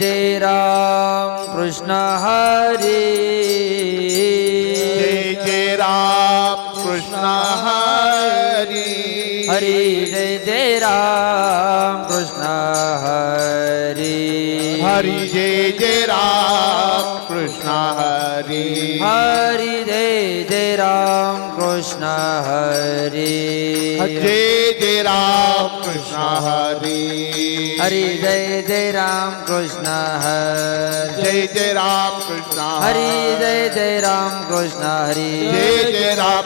जय राम कृष्ण हरी. जय जय राम कृष्ण हरी. हरी जय राम कृष्ण हरी. हरी जय जय राम कृष्ण हरी. हरी जय राम कृष्ण हरी. जय जय राम कृष्ण हरी. हरी जय राम कृष्ण हरी. जय जय राम कृष्ण हरी जय राम कृष्ण हरी. जय जय राम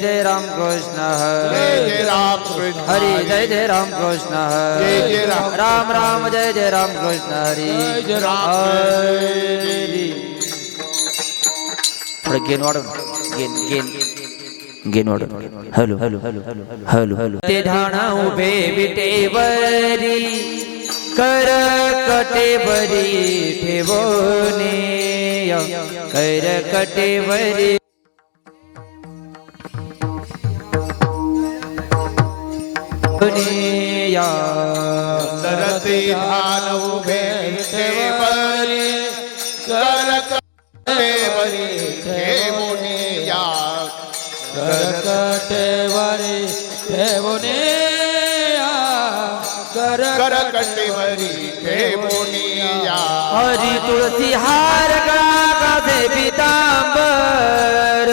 जय राम कृष्ण हरी. जय जय राम कृष्ण हरी जय राम कृष्ण जय हरी. जय राम राम राम जय राम कृष्ण हरी. जय राम हरी. थोडं गेन वाढव. गेन वाढव. Hello hello hello hello hello. ते ढाण उभे विटेवरी कर कटेवरी ठेवणे. कर कटेवरी या तरते धान उभे ठेवरी कर कटेवरी ठेवणे. या कटेवरी ठेवणे. कर करकटेवरी ठेवणे. या हरी तुळसी हार गळा कासे पितांबर.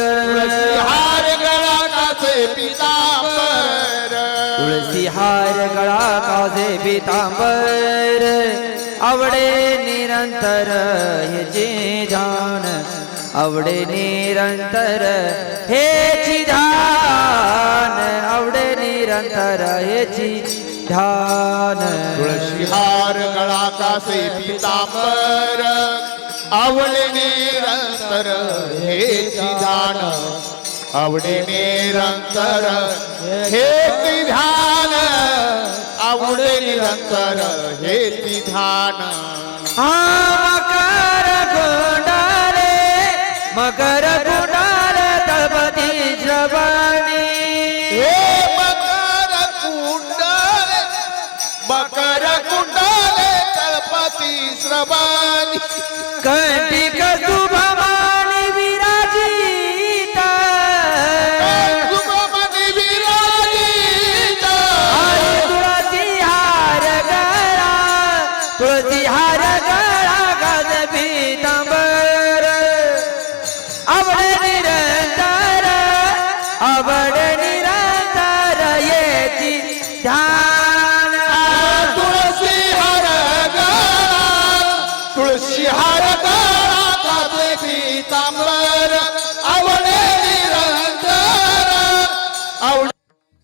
हार गळा कासे पितांबर. तुळसी हार गळा कासे पितांबर. आवडे निरंतर हेची ध्यान. आवडे निरंतर हेची ध्यान. आवडे निरंतर हेची ध्यान. तुळशी हार गळा कासे पितांबर. आवडे निरंतर हेची ध्यान. आवडे निरंतर हेची ध्यान. आवडे निरंतर हेची ध्यान. मकर कुंडारे मकर कुंडारे तळपती श्रवणी. हे मकर कुंडले मकर कुंडले तळपती श्रवणी. कंटिक शुभमानी विराजित. शुभमणी विराजित. हरी तुळसी हार गळा. तुळसी हार गळा गाज पितांबर. आवडे निरंतर आवडे निरंतर येची ध्यान. तुळशी हार गळा तुळशी हार गळा कासे पितांबर. आवडे निरंतर आवडे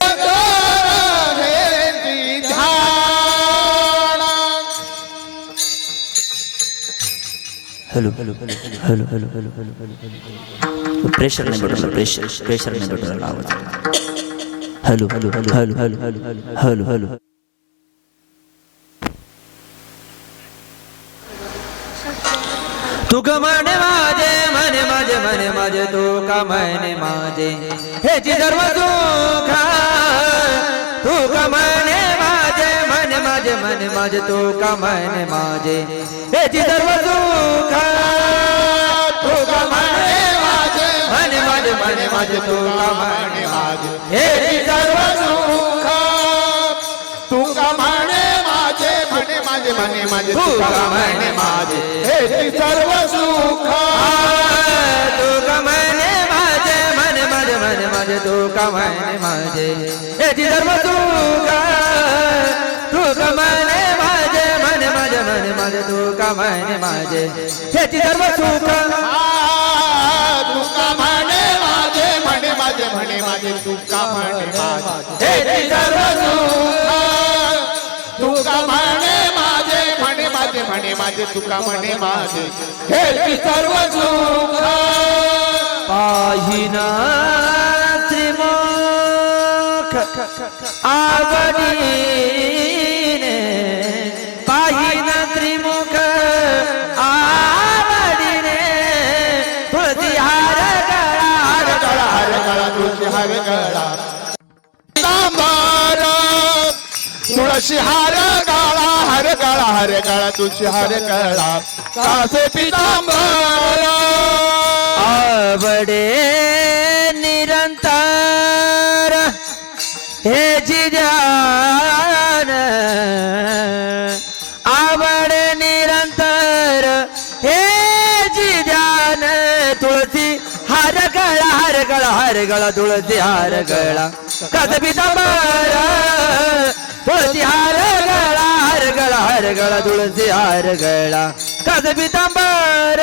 निरंतर हेची ध्यान. Hello hello hello hello hello hello. Pressure नाही भेटलं. प्रेशर नाही भेटलं आवाज. Hello hello hello hello hello hello hello hello. तू का म्हणे माझे म्हणे माझे म्हणे माझे तू का म्हणे माझे हेची सर्व सुख. तू का म्हणे माझे म्हणे माझे म्हणे माझे तू का म्हणे माझे हेची सर्व सुख. तू का म्हणे माझे म्हणे माझे म्हणे माझे तू का म्हणे माझे हेची सर्व सुख. तू का म्हणे माझे म्हणे माझे म्हणे माझे तू का म्हणे माझे हेची सर्व सुख. तू का म्हणे माझे म्हणे माझे म्हणे माझे तू का म्हणे माझे हेची सर्व सुख. तू का म्हणे माझे म्हणे माझे म्हणे माझे तू का म्हणे माझे हेची सर्व सुख. तू का म्हणे माझे म्हणे माझे म्हणे माझे तू का म्हणे माझे हेची सर्व सुख. तू का म्हणे माझे म्हणे माझे म्हणे माझे तू का म्हणे माझे हेची सर्व सुख. पाहिना त्रिमुख आवडीने. पाहिना त्रिमुख आवडीने. तुळसी हार गळा हर गळा हर गळा तुळशी हर गळा पितांबर. तुळशी हार गळा हर हर गळा तुळशी हार गळा कासे पितांबर आवडे निरंतर हे जिजान आवड निरंतर हे जिजान तुळसी हार गळा तुळसी हार गळा कस पितांबर तुळसी हार गळा तुळसी हार गळा कस पितांबर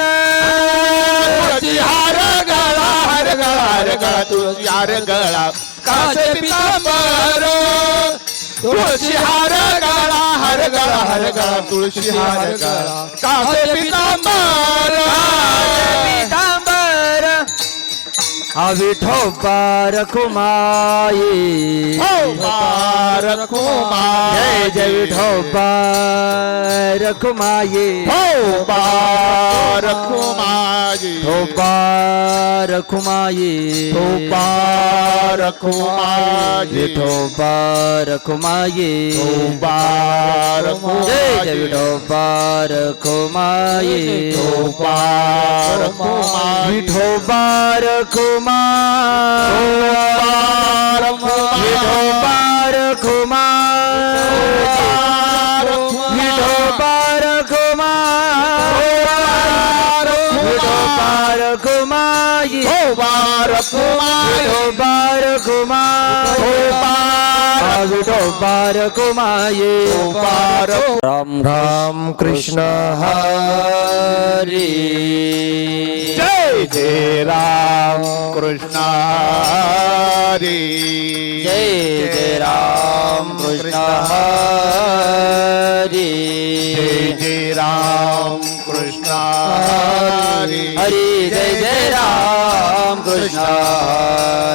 तुळशी हार गळा तुळशी हार गळा कासे पितांबर तुळशी हार गळा तुळशी हार गळा कासे पितांबर पितांबर विठोबा रखुमाई जय जय विठोबा रखुमाई विठोबा रखुमाई विठोबा रखुमाई जय जय विठोबा रखुमाई विठोबा राम राम कृष्ण हरी जय जय राम कृष्ण हरी जय जय राम कृष्ण हरी जय जय राम कृष्ण हरी हरी जय जय राम कृष्ण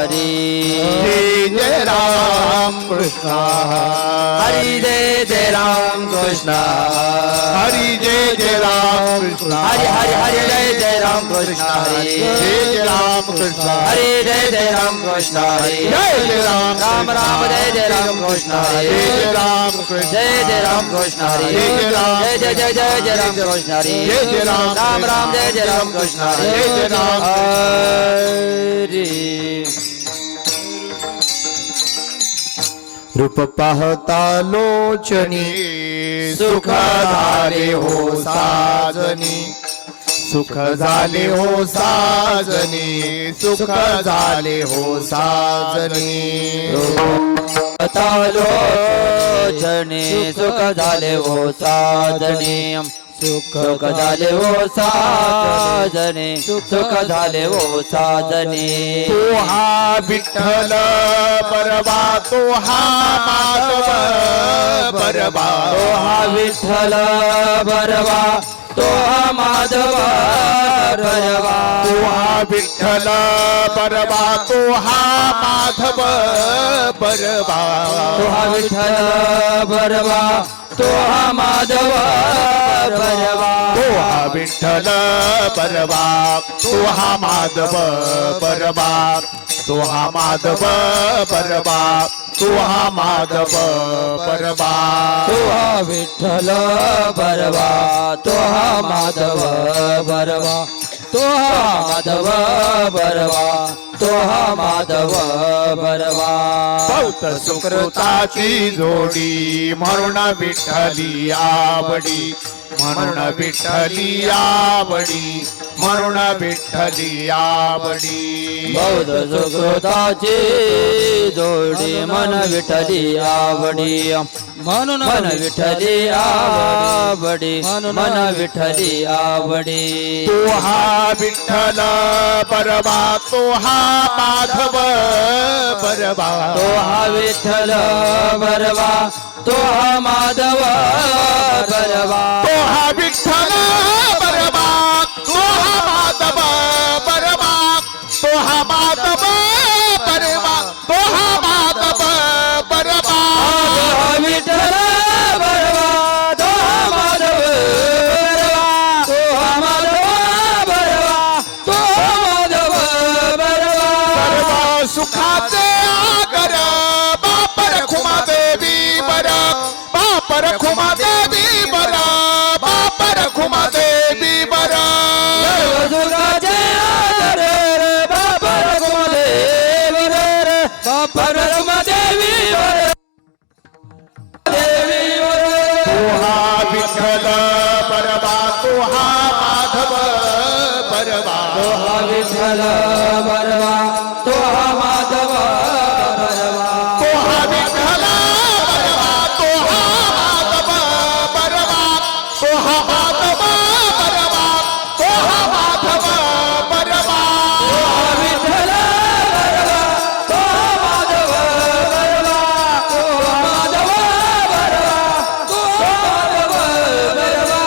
हरी जय जय राम कृष्ण हरी जय जय राम कृष्ण हरी जय जय राम कृष्ण हरि हरि हरि जय जय राम कृष्ण हरि जय जय राम कृष्ण हरि जय जय राम कृष्ण हरि जय जय राम राम राम जय जय राम कृष्ण हरि जय जय राम कृष्ण जय जय राम कृष्ण हरि जय जय राम जय जय जय जय जय राम कृष्ण हरि जय जय राम राम राम जय जय राम कृष्ण हरि जय जय राम हरि रूप पाहता लोचनी सुख झाले हो साजनी सुख झाले हो साजनी सुख झाले हो साजनी पाहता लोचनी सुख झाले हो साजनी सुख झाले हो साजने सुख झाले हो साजने तो हा विठ्ठल परवा तो हा माधव परवा तो हा विठ्ठल बरवा तो हा माधव बरवा तो हा विठ्ठल परवा तो हा माधव परवा तो हा विठ्ठल बरवा तो हा माधव बरवा तो हा विठ्ठल परवा तो हा माधव परवा तो हा माधव परवा तो हा माधव परवा तो हा विठ्ठल बरवा तो हा माधव बरवा तो हा माधव बरवा तो हा माधव बरवा बहुत सुकृताची जोडी म्हणून विठ्ठली आवडी म्हणून विठ्ठली आवडी म्हणून विठ्ठली आवडी बौद्ध सुकृताची जोडी मन विठ्ठली आवडी म्हणून मन विठ्ठली आवडी मन विठ्ठली आवडी तो हा विठ्ठल परवा तो हा माधव परवा तो हा विठ्ठल बरवा तो हा माधव बरवा तो हा विठ्ठल परवा तो हा माधव परवा तो हा माधव परवा तो हा माधव परवा विठ्ठल बरवा तो हा माधव बरवा तो हा माधव बरवा तो हा माधव बरवा सर्व सुखाचे आगर बापर खुमा देवी बर बापर खुमा देवी माधव बरवा तो हा विठ्ठल बरवा तो हा माधव बरवा तो हा विठ्ठल बरवा तो हा माधव बरवा तो हा माधव बरवा तो हा माधव बरवा तो हा विठ्ठल बरवा तो हा माधव बरवा तो हा माधव बरवा तो हा माधव बरवा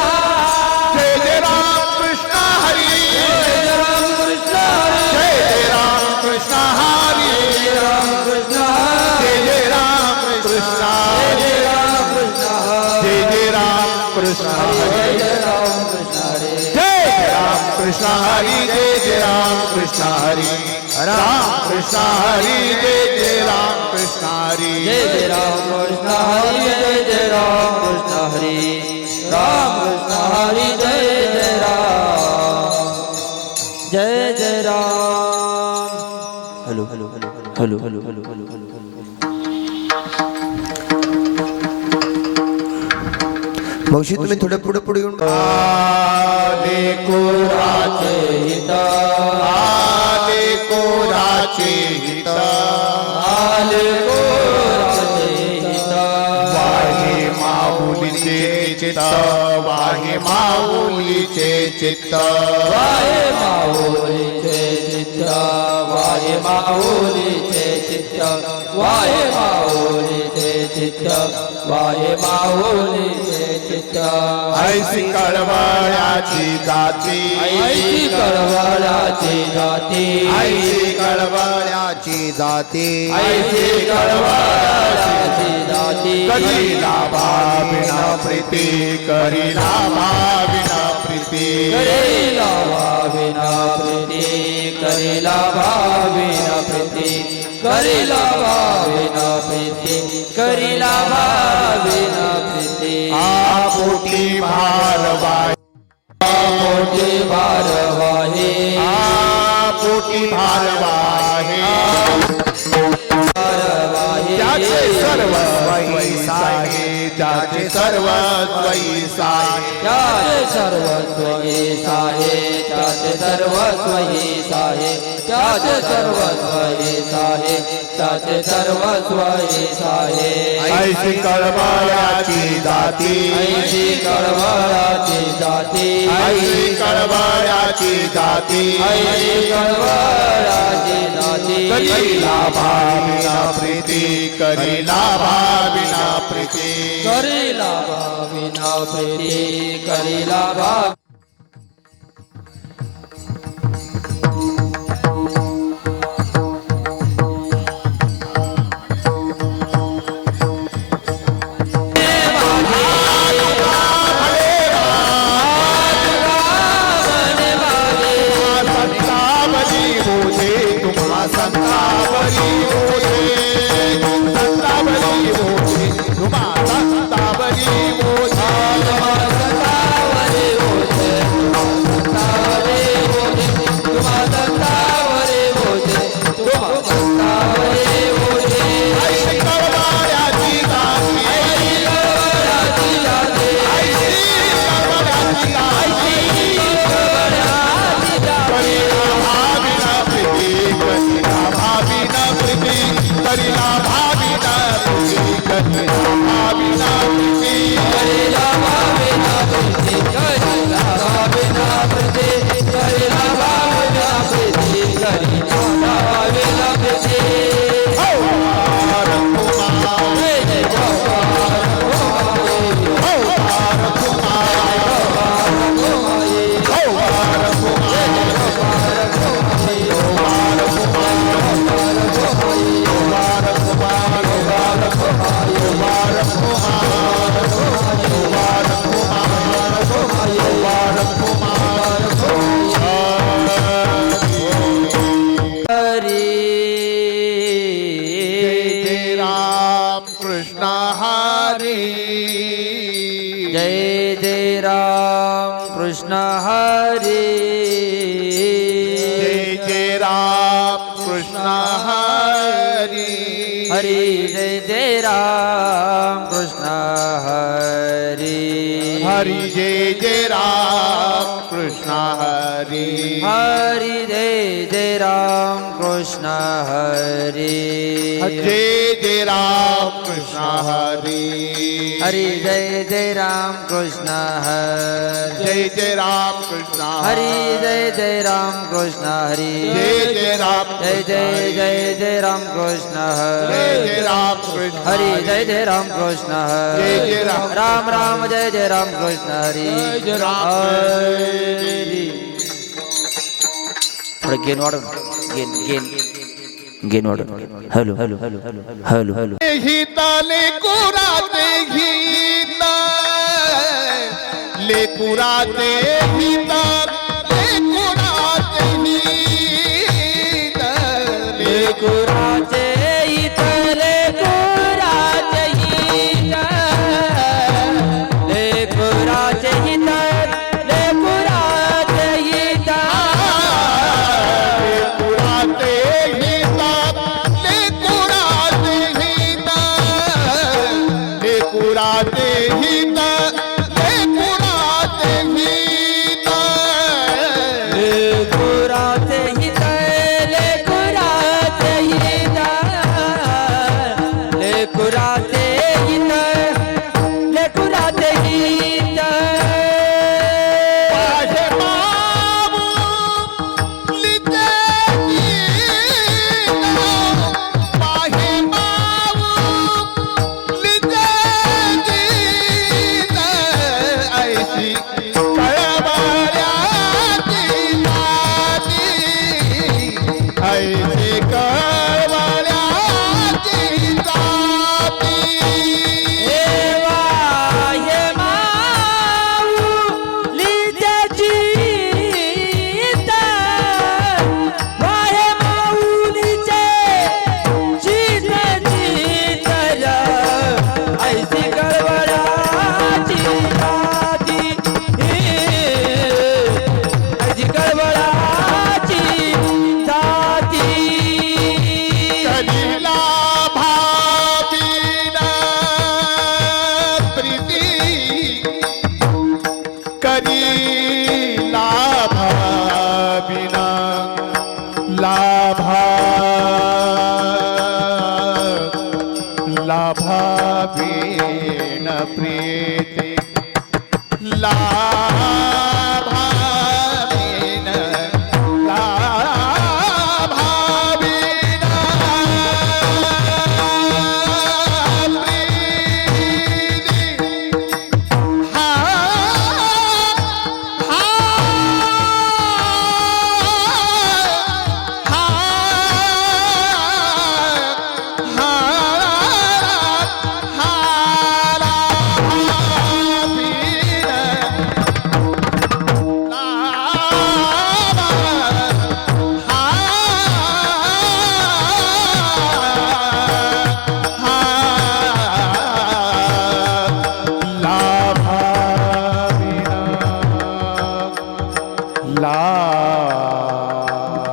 जय जय राम कृष्ण हरी जय राम कृष्ण हरी जय जय राम कृष्ण हरी राम कृष्ण हरी जय जय राम कृष्ण जय राम कृष्ण हरी जय जय राम कृष्ण हरी जय राम कृष्ण हरी जय राम कृष्ण हरी जय जय राम कृष्ण हरी राम कृष्ण हरी जय जय राम कृष्ण हरी जय जय राम कृष्ण हरी जय जय राम कृष्ण हरी राम कृष्ण हरी जय जय राम जय जय Ram hello hello hello hello hello hello hello hello मावशी तुम्ही थोडं पुढे पुढे येऊन आले कोराचे हित आले कोराचे हित आले कोराचे हित वाहे माऊलीचे चित्त वाहे माऊलीचे चित्त वाहे माऊलीचे चित्त वाहे माऊलीचे चित्त वाहे माऊलीचे चित्त वाहे माऊलीचे चित्त ऐसी कळवळ्याची जाती ऐशी कळवळाची जाती ऐसी कळवळ्याची जाती ऐशी कळवळाची जाती करीला भाविना प्रीती करीला भाविना प्रीती करीला भाविना प्रीती करीला भाविना प्रीती करीला भाविना प्रीती करीला भाविना प्रीती आपोटी भारवाही मोठे भारवाही आपोटी भारवाही भारवाही त्याचे सर्वस्वही साहे त्याचे सर्वस्वही साहे त्याचे सर्वस्वही साहे त्याचे सर्वस्वही साहे त्याचे सर्वस्वही साहे त्याचे सर्वस्वही साहे ऐशी कळवळ्याची जाती ऐशी कळवळाची जाती ऐशी कळवळ्याची जाती ऐशी कळवळाची जाती करीला भाविना प्रीती करीला भाविना प्रीती करीला भाविना प्रीती करीला भाव संतावली बोझे तुम्हा संतावली बोझे संतावली बोझे तुम्हा संतावली बोझे ऐशी कळवळ्याची जाती ऐशी कळवळ्याची जाती करीला भाविना प्रीती करीला भाविना प्रीती करीला भाविना प्रीती करीला भाविना प्रीती जय जय राम कृष्ण हरी जय जय राम कृष्ण हरी हरी जय जय राम कृष्ण हरी हरी जय जय राम कृष्ण हरी हरी जय जय राम कृष्ण हरी जय जय राम कृष्ण हरी हरी जय जय राम कृष्ण हरी जय जय राम कृष्ण हरी जय जय राम कृष्ण हरी जय जय राम जय जय जय राम कृष्ण जय हरी जय राम कृष्ण हरी जय जय राम कृष्ण जय हरी जय राम राम राम जय जय राम कृष्ण हरी जय राम हरी थोडं गेन वाढव गेन गेन गेन वाढव hello hello hello hello hello हिताले कुराते हित लेकुराते हित लेकुराते हित लेकुराचे हित लेकुराचे हित लेकुराचे हित लेकुराचे हित लेकुराते हित लेकुराते हित लेकुराते हित लेकुराते हित लेकुराचे हित लेकुराचे हित लेकुराचे हित लेकुराचे हित पाहे माऊ लिते गीत पाहे माऊ लिते गीत ऐशी कळवळ्याची जाती ऐशी कळवळ्याची जाती देवा ये माऊलीचे चित्त वाहे माऊलीचे चित्त चित्तर ऐसी गडबडाची जाती ऐसी गडबडाची जाती कलिला भावीना प्रीती कलिला भावीना लाभा लाभावीन प्रीती लाभावीन लाभावीन प्रीती हा हा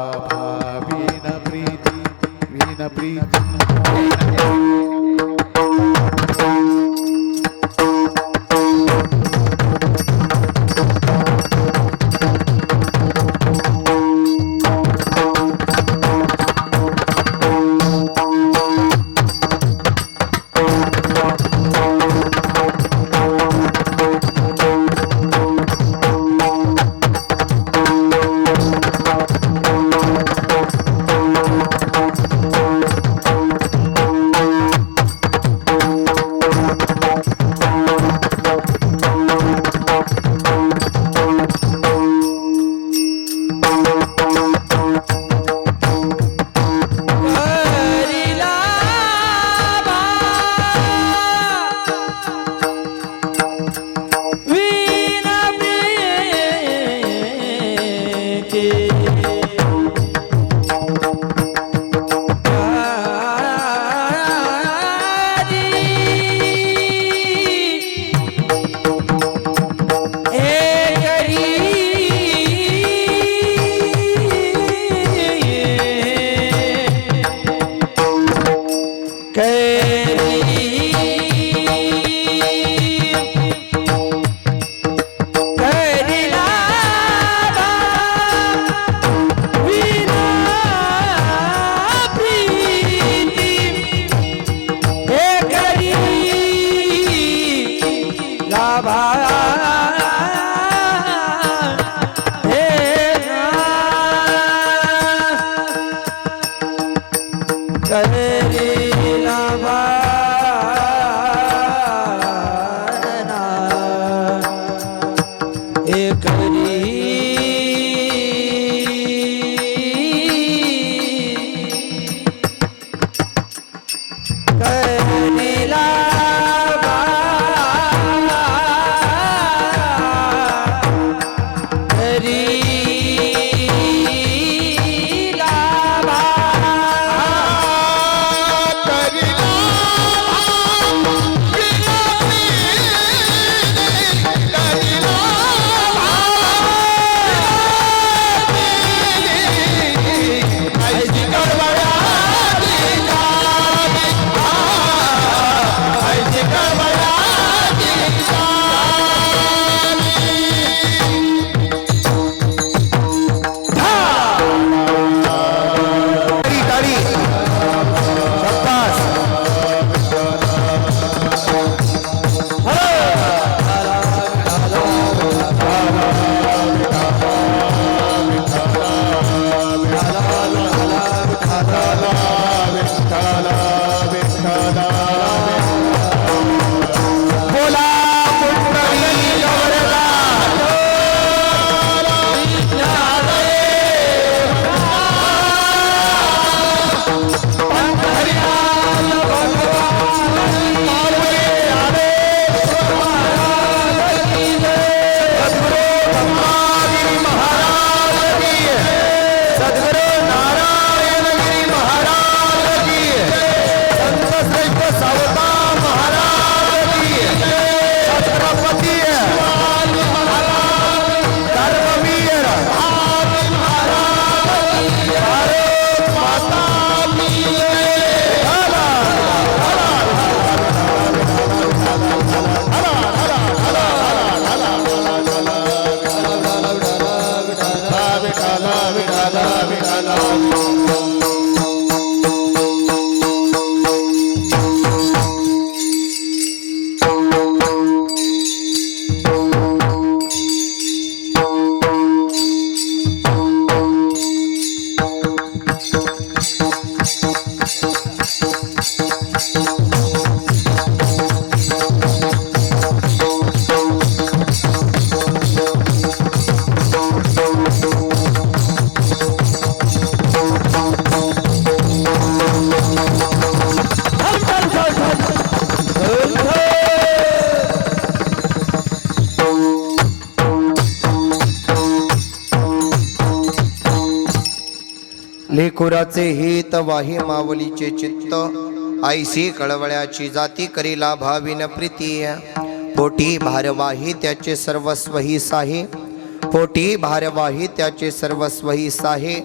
लाभावीन प्रीती वीन प्रीती एकरी करीला लेकुराचे हित वाही मावलीचे चित्त ऐसी कळवळ्याची जाती करीला भाविन प्रीती पोटी भारवाही त्याचे सर्वस्व ही साहे पोटी भारवाही त्याचे सर्वस्व ही साहे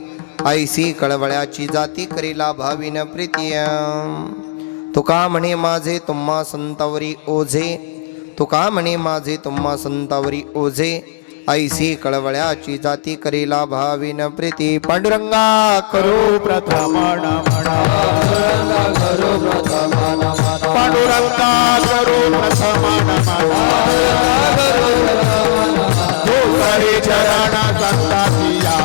ऐसी कळवळ्याची जाती करीला भाविन प्रीती तुका म्हणे माझे तुम्हा संतावरी ओझे तुका म्हणे माझे तुम्हा संतावरी ओझे ऐसी कळवळ्याची जाती करीला भाविन प्रीती पांडुरंगा करो प्रथम नमना पांडुरंगा करो प्रथम नमना तो हरी चरण संतातिया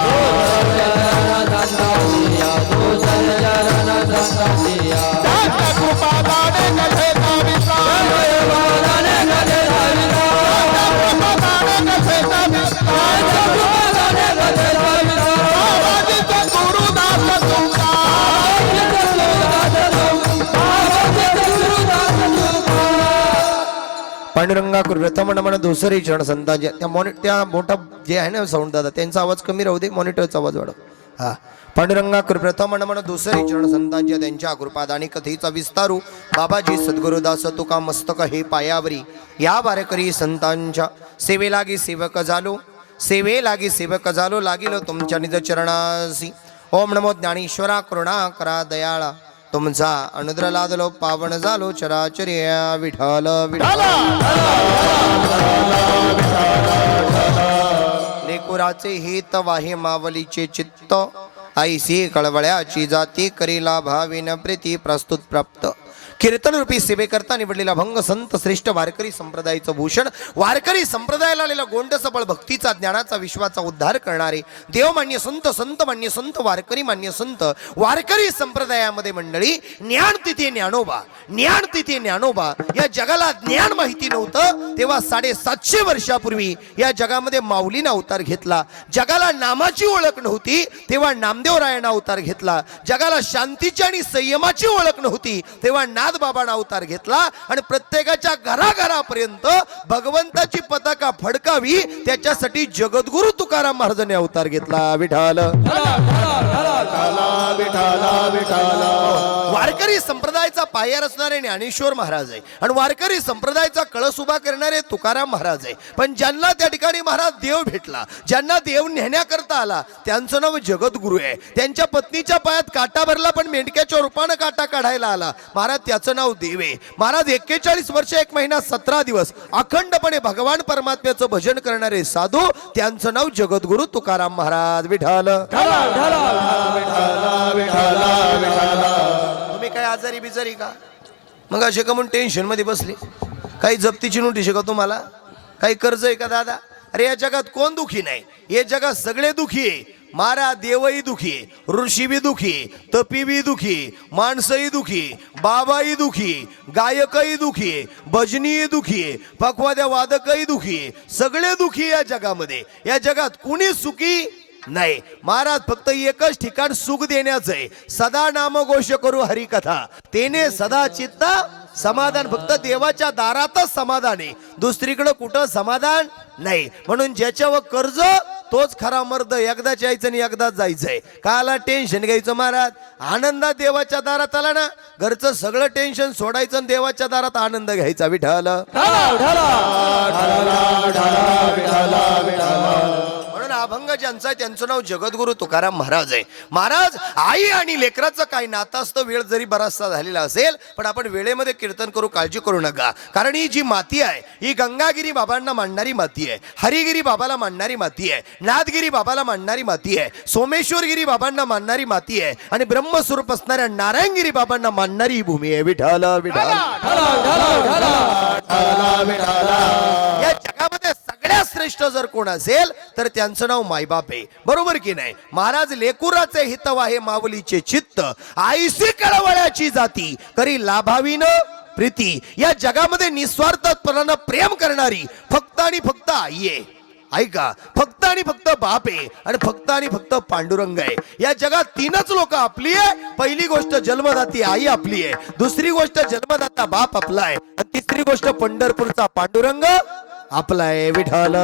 दाता कृपा दाने कथे दाविता पांडुरंगा प्रथम नमन दुसरे क्षण संतांचे त्या मोठा जे आहे ना साऊंड दादा त्यांचा आवाज कमी राहू दे मॉनिटरचा आवाज वाढव हा पांडुरंगा प्रथम नमन दुसरे क्षण संतांचे त्यांच्या कृपादानी कथेचा विस्तारू बाबाजी सद्गुरुदास तुका मस्तक हे पायावरी या वारकरी संतांच्या सेवेलागी सेवक झालो लागिलो तुमच्या निज चरणासी ओम नमो ज्ञानेश्वरा करुणा करा दयाळा तुमचा अनुद्र लादलो पावन झालो चराचर्या विठ्ठल विठ्ठल लेकुराचे हित वाहे मावलीचे चित्त ऐसी कळवळ्याची जाती करीला भाविन प्रीती प्रस्तुत प्राप्त कीर्तन रूपी सेवेकरता निवडलेला भंग संत श्रेष्ठ वारकरी संप्रदायाचं भूषण, वारकरी संप्रदायाला आलेला गोंड सबळ भक्तीचा ज्ञानाचा विश्वाचा उद्धार करणारे देवमान्य संत, संत मान्य संत, वारकरी मान्य संत, वारकरी संप्रदायामध्ये मंडळी ज्ञान तिथे ज्ञानोबा, ज्ञान तिथे ज्ञानोबा. या जगाला ज्ञान माहिती नव्हतं तेव्हा 750 वर्षापूर्वी या जगामध्ये माऊलीनं अवतार घेतला. जगाला नामाची ओळख नव्हती तेव्हा नामदेवरायानं अवतार घेतला. जगाला शांतीची आणि संयमाची ओळख नव्हती तेव्हा नाथबाबांना अवतार घेतला. आणि प्रत्येकाच्या घराघरापर्यंत भगवंताची पताका फडकावी त्याच्यासाठी जगद्गुरु तुकाराम महाराजांनी अवतार घेतला. विठाल वारकरी संप्रदायाचा पाया रचणारे ज्ञानेश्वर महाराज आहे आणि वारकरी संप्रदायाचा कळस उभा करणारे तुकाराम महाराज आहे. पण ज्यांना त्या ठिकाणी महाराज देव भेटला, ज्यांना देव नेण्याकरता आला, त्यांचं नाव जगद्गुरु आहे. त्यांच्या पत्नीच्या पायात काटा भरला पण मेंढक्याच्या रूपानं काटा काढायला आला, महाराज त्याचं नाव देव आहे. महाराज 41 वर्ष 1 महिना 17 दिवस अखंडपणे भगवान परमात्म्याचं भजन करणारे साधू, त्यांचं नाव जगद्गुरु तुकाराम महाराज. विठाल तुम्ही काय आजारी बिजारी का? मग असे का म्हणून टेन्शन मध्ये बसले? काही जप्तीची नोटीस आहे का तुम्हाला? काही कर्ज आहे का दादा? अरे या जगात कोण दुखी नाही? या जगात सगळे दुखी आहे. मारा देवही दुखी, ऋषी बी दुखी, तपी बी दुखी, माणसंही दुखी, बाबाही दुखी, गायकही दुखी, भजनीही दुखी, पखवाद्या वादकही दुखी, सगळे दुखी या जगामध्ये. या जगात कुणी सुखी नाही. महाराज फक्त एकच ठिकाण सुख देण्याचं आहे. सदा नामघोष करू हरिकथा, तेने सदा चित्त समाधान. फक्त देवाच्या दारातच समाधान आहे, दुसरीकडे कुठं समाधान नाही. म्हणून ज्याच्यावर कर्ज तोच खरा मर्द. एकदाच यायचं आणि एकदाच जायचंय. काला टेन्शन घ्यायचं महाराज? आनंदात देवाच्या दारात आला ना, घरचं सगळं टेन्शन सोडायचं आणि देवाच्या दारात आनंद घ्यायचा. विठाल म्हणून अभंग ज्यांचा आहे त्यांचं नाव जगद्गुरु तुकाराम महाराज आहे. महाराज आई आणि लेकराचं काही नातं असतं. वेळ जरी बराचसा झालेला असेल पण आपण वेळेमध्ये कीर्तन करू, काळजी करू नका. कारण ही जी माती आहे ही गंगागिरी बाबांना मांडणारी माती आहे, हरिगिरी बाबाला मांडणारी माती आहे, नाथगिरी बाबाला मांडणारी माती आहे, सोमेश्वरगिरी बाबांना मांडणारी माती आहे आणि ब्रह्मस्वरूप असणाऱ्या नारायणगिरी बाबांना मांडणारी ही भूमी आहे. विठाल विठाल या जगामध्ये सगळ्यात श्रेष्ठ जर कोण असेल तर त्यांचं नाव मायबाप आहे. बरोबर की नाही? महाराज लेकुराचे हितव आहे माऊलीचे चित्त, आईसी कळवळ्याची जाती करी लाभावीन प्रीती. या जगामध्ये निस्वार्थपणानं प्रेम करणारी फक्त आणि फक्त आई आहे. ऐका, फक्त आणि फक्त बाप आहे आणि फक्त पांडुरंग आहे. या जगात 3च लोक आपली आहे. पहिली गोष्ट जन्मदाती आई आपली आहे, दुसरी गोष्ट जन्मदाता बाप आपला आहे आणि तिसरी गोष्ट पंढरपूरचा पांडुरंग आपला आहे. विठाल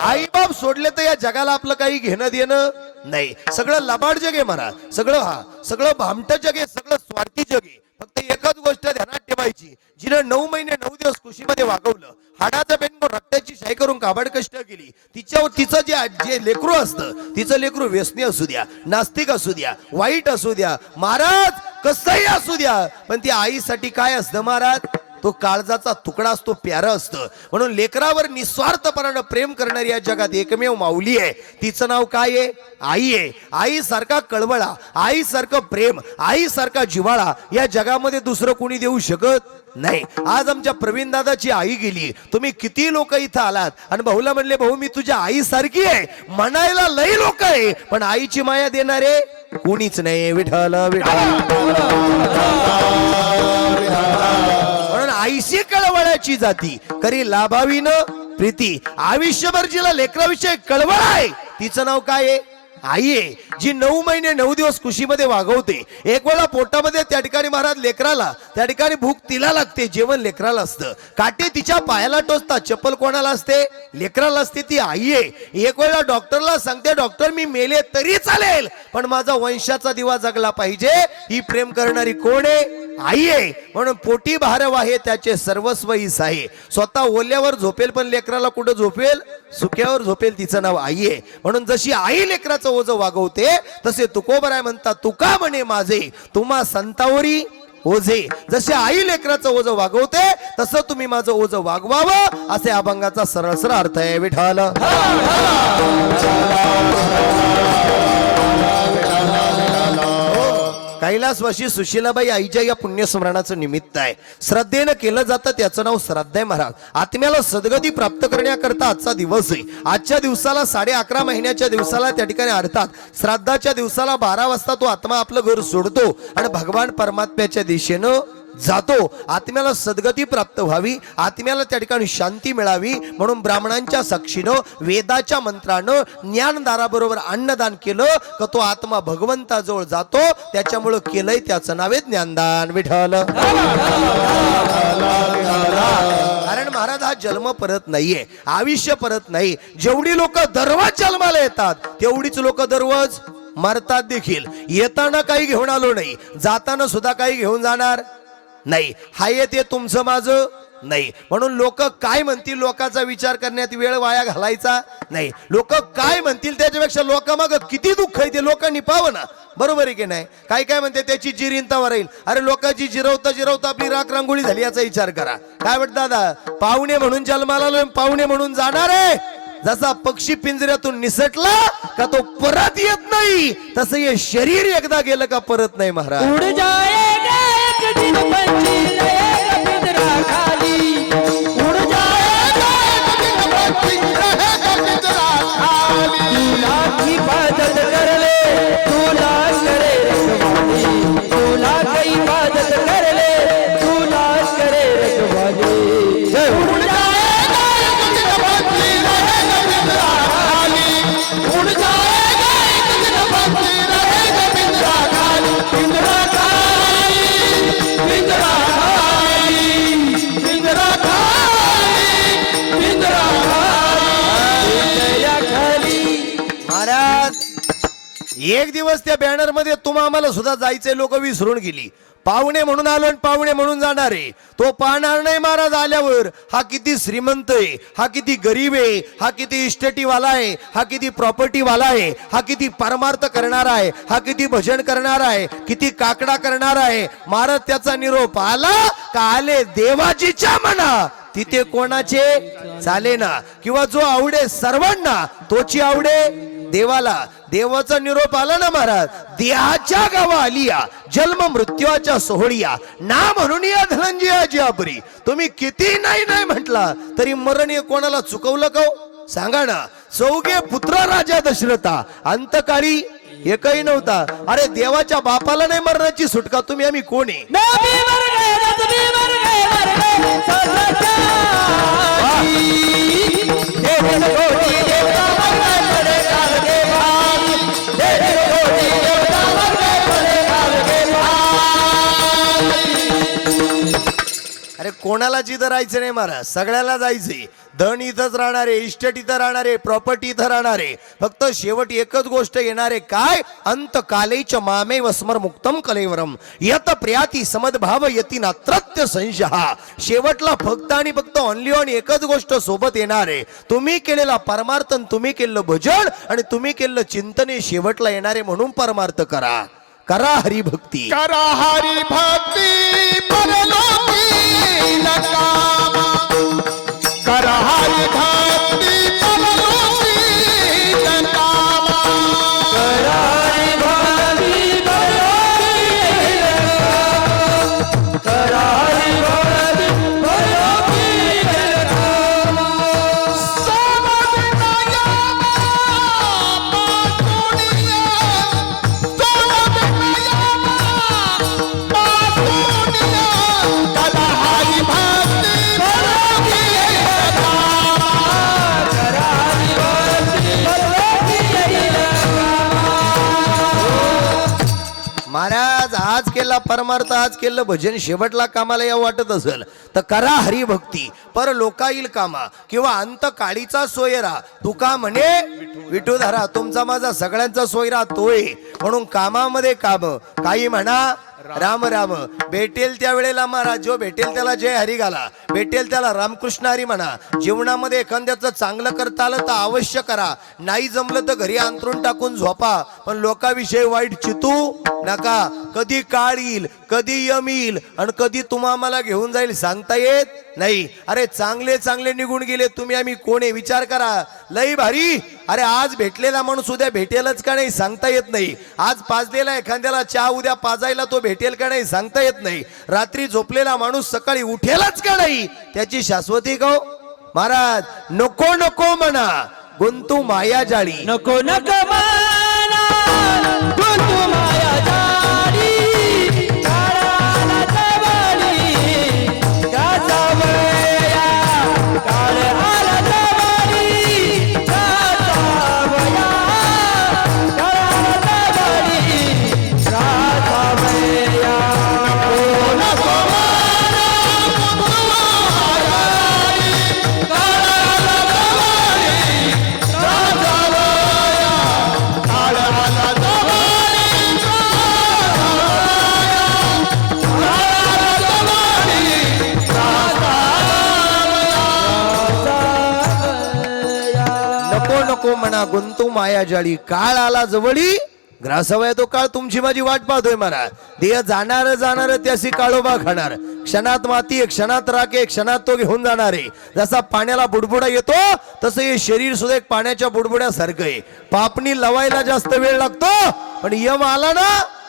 आई बाप सोडले तर या जगाला आपलं काही घेणं देणं नाही. सगळं लबाड जग आहे महाराज, सगळं भामट जग आहे, सगळं स्वार्थी जग आहे. फक्त एकच गोष्ट ध्यानात ठेवायची, जिनं 9 महिने 9 दिवस कुशीमध्ये वागवलं, हाडाचा बेंगो रक्ताची शाई करून काबाड कष्ट केली, तिचं जे लेकरू असतं, तिचं लेकरू व्यसनी असू द्या, नास्तिक असू द्या, वाईट असू द्या, महाराज कसंही असू द्या, पण ती आईसाठी काय असतं महाराज? तो काळजाचा तुकडा असतो, प्यारा असतं. म्हणून लेकरावर निस्वार्थपणानं प्रेम करणारी या जगात एकमेव माऊली आहे. तिचं नाव काय आहे? आई आहे. आई सारखा कळवळा, आई सारखं प्रेम, आई सारखा जिव्हाळा या जगामध्ये दुसरं कोणी देऊ शकत नाही. आज आमच्या प्रवीण दादाची आई गेली. तुम्ही किती लोक इथं आलात आणि भाऊला म्हणले, भाऊ मी तुझ्या आई सारखी आहे. म्हणायला लई लोक आहे पण आईची माया देणारे कोणीच नाही. विठाल आईशी कळवळ्याची जाती करी लाभावीन प्रीती. आयुष्यभर जिला लेकराविषयी कळवळ आहे तिचं नाव काय आहे? आई आहे. जी 9 महिने 9 दिवस कुशीमध्ये वागवते. एक वेळा पोटामध्ये त्या ठिकाणी महाराज लेकराला, त्या ठिकाणी भूक तिला लागते, जेवण लेकराला असतं, काटे तिच्या पायाला टोचतात, चप्पल कोणाला असते? लेकराला असते. ती आई आहे. एक वेळा डॉक्टरला सांगते, डॉक्टर मी मेले तरी चालेल पण माझा वंशाचा दिवा जगला पाहिजे. ही प्रेम करणारी कोण आहे? आई आहे. म्हणून पोटी भारव आहे त्याचे सर्वस्व हीच आहे. स्वतः ओल्यावर झोपेल पण लेकराला कुठं झोपेल? सुक्यावर झोपेल. तिचं नाव आई आहे. म्हणून जशी आई लेकराचं ओझं वागवते तसे तुकोबराय म्हणतात, तुका म्हणे माझे तुम्हा संतावरी ओझे. जसे आई लेकराचं ओझं वागवते तसं तुम्ही माझं ओझं वागवावं, असे अभंगाचा सरळ अर्थ आहे. विठाल कैलासवासी सुशीलाबाई आईच्या या पुण्यस्मरणाचं निमित्त आहे. श्रद्धेनं केलं जातं त्याचं नाव श्राद्ध आहे महाराज. आत्म्याला सद्गती प्राप्त करण्याकरता आजचा दिवस आहे. आजच्या दिवसाला 11.5 महिन्याच्या दिवसाला त्या ठिकाणी अर्थात श्राद्धाच्या दिवसाला 12 वाजता तो आत्मा आपलं घर सोडतो आणि भगवान परमात्म्याच्या दिशेनं जातो. आत्म्याला सद्गती प्राप्त व्हावी, आत्म्याला त्या ठिकाणी शांती मिळावी म्हणून ब्राह्मणांच्या साक्षीनं वेदाच्या मंत्रानं ज्ञानदाराबरोबर अन्नदान केलं का तो आत्मा भगवंताजवळ जातो. त्याच्यामुळं केलंय त्याचं नाव आहे ज्ञानदान. विठ्ठल. कारण महाराज हा जन्म परत नाहीये, आयुष्य परत नाही. जेवढी लोक दररोज जन्माला येतात तेवढीच लोक दररोज मरतात देखील. येताना काही घेऊन आलो नाही, जाताना सुद्धा काही घेऊन जाणार नाही. हाय ते तुमचं माझं नाही. म्हणून लोक काय म्हणतील लोकांचा विचार करण्यात वेळ वाया घालायचा नाही. लोक काय म्हणतील त्याच्यापेक्षा लोक मग किती दुःख आहे ते लोकांनी पाहावं ना. बरोबर आहे की नाही. काय काय म्हणते त्याची जिरिंतावर राहील. अरे लोकांची जिरवता जिरवता आपली राख रांगोळी झाली याचा विचार करा. काय वाटतं दादा, पाहुणे म्हणून जन्माला आलो, पाहुणे म्हणून जाणार आहे. जसा पक्षी पिंजऱ्यातून निसटला का तो परत येत नाही, तसं हे शरीर एकदा गेलं का परत नाही महाराज. उड जाएगा एक दिन पंछी रहेगा पिंजरा खाली. उड जाएगा एक दिन पंछी रहेगा पिंजरा खाली. तुला हिफाजत कर ले, तुला करे रखवाली. तुला हिफाजत कर ले, तुला करे रखवाली. जय हो. उड जाएगा एक दिन पंछी रहेगा पिंजरा खाली. उड जाएगा एक दिन पंछी रहेगा पिंजरा खाली. पिंजरा महाराज एक दिवस त्या बॅनर मध्ये तुम्हा आम्हाला सुद्धा जायचंय, लोक विसरून गेली. पाहुणे म्हणून आलो आणि पाहुणे म्हणून जाणार आहे. तो पाहणार नाही महाराज आल्यावर हा किती श्रीमंत आहे, हा किती गरीब आहे, हा किती इस्टेटीवाला आहे, हा किती प्रॉपर्टीवाला आहे, हा किती परमार्थ करणार आहे, हा किती भजन करणार आहे, किती काकडा करणार आहे. महाराज त्याचा निरोप आला का आले देवाजीच्या मना तिथे कोणाचे चाले ना. किंवा जो आवडे सर्वांना तोची आवडे देवाला. देवाचा निरोप आला ना महाराज. देहाच्या गावा आलिया जन्म मृत्यूच्या सोहळिया ना म्हणून या धनंजयाची आपरी. तुम्ही किती नाही नाही म्हटला तरी मरण हे कोणाला चुकवलं का सांगा ना. चौघे पुत्र राजा दशरथा, अंतकाळी एकही नव्हता. अरे देवाच्या बापाला नाही मरणाची सुटका, तुम्ही आम्ही कोण आहे. अरे कोणाला जिथं राहायचं नाही महाराज, सगळ्याला जायचंय. धन इथंच राहणार आहे, इस्टेट इथं राहणार आहे, प्रॉपर्टी इथं राहणार आहे. फक्त शेवट एकच गोष्ट येणार आहे. काय? अंतकालेच मामे वस्मर मुक्तम कलेवरम यत प्रियाती समदभाव यती नात्रत्य संशहा. शेवटला फक्त आणि फक्त ऑनली ऑन एकच गोष्ट सोबत येणार आहे. तुम्ही केलेला परमार्थ, तुम्ही केलेलं भजन आणि तुम्ही केलेलं चिंतन हे शेवटला येणार आहे. म्हणून परमार्थ करा, करा हरिभक्ती. करा हरी भक्ती परलोकी नकामा. करा हरी भक्ती परलोकी नकामा. महाराज आज केला परमार्थ, आज केलं भजन, शेवटला कामाला या वाटत असेल तर करा हरिभक्ती. पर लोका येईल कामा. किंवा अंत काळीचा सोयरा तुका म्हणे विठू धरा. तुमचा माझा सगळ्यांचा सोयरा तोय म्हणून कामामध्ये काम. काही म्हणा राम राम. भेटेल त्या वेळेला महाराज जो भेटेल त्याला जय हरी घाला, भेटेल त्याला रामकृष्ण हरी म्हणा. जीवनामध्ये एखाद्याचं चांगलं करता आलं तर अवश्य करा, नाही जमलं तर घरी अंतरून टाकून झोपा. पण लोकांविषयी वाईट चितू नका. कधी काळ येईल, कधी यम येईल आणि कधी तुम्हा आम्हाला घेऊन जाईल सांगता येत नाही. अरे चांगले चांगले निघून गेले, तुम्ही आम्ही कोण आहे विचार करा. लई भारी. अरे आज भेटलेला माणूस उद्या भेटेलच का नाही सांगता येत नाही. आज पाजलेला एखाद्याला चहा उद्या पाजायला तो भेटेल का नाही सांगता येत नाही. रात्री झोपलेला माणूस सकाळी उठेलच का नाही त्याची शाश्वती का हो? महाराज नको नको म्हणा गुंतू माया जाळी. नको नको म्हणा गुंतू माया जाळी, काळाला जवळी का जावया, काळ आला जवळी का जावया, काळाला जवळी का जावया. नको नको म्हणा गुंतू माया जाळी. काळ आला जवळी ग्रासवया तो काळ तुमची माझी वाट पाहतोय मला. देह जाणार जाणार त्याशी काळोबा खाणार. क्षणात माती क्षणात राखे क्षणात तो घेऊन जाणार आहे. जसा पाण्याला बुडबुडा येतो तसं हे शरीर सुद्धा एक पाण्याच्या बुडबुड्यासारखं आहे. पापणी लवायला जास्त वेळ लागतो पण यम आला ना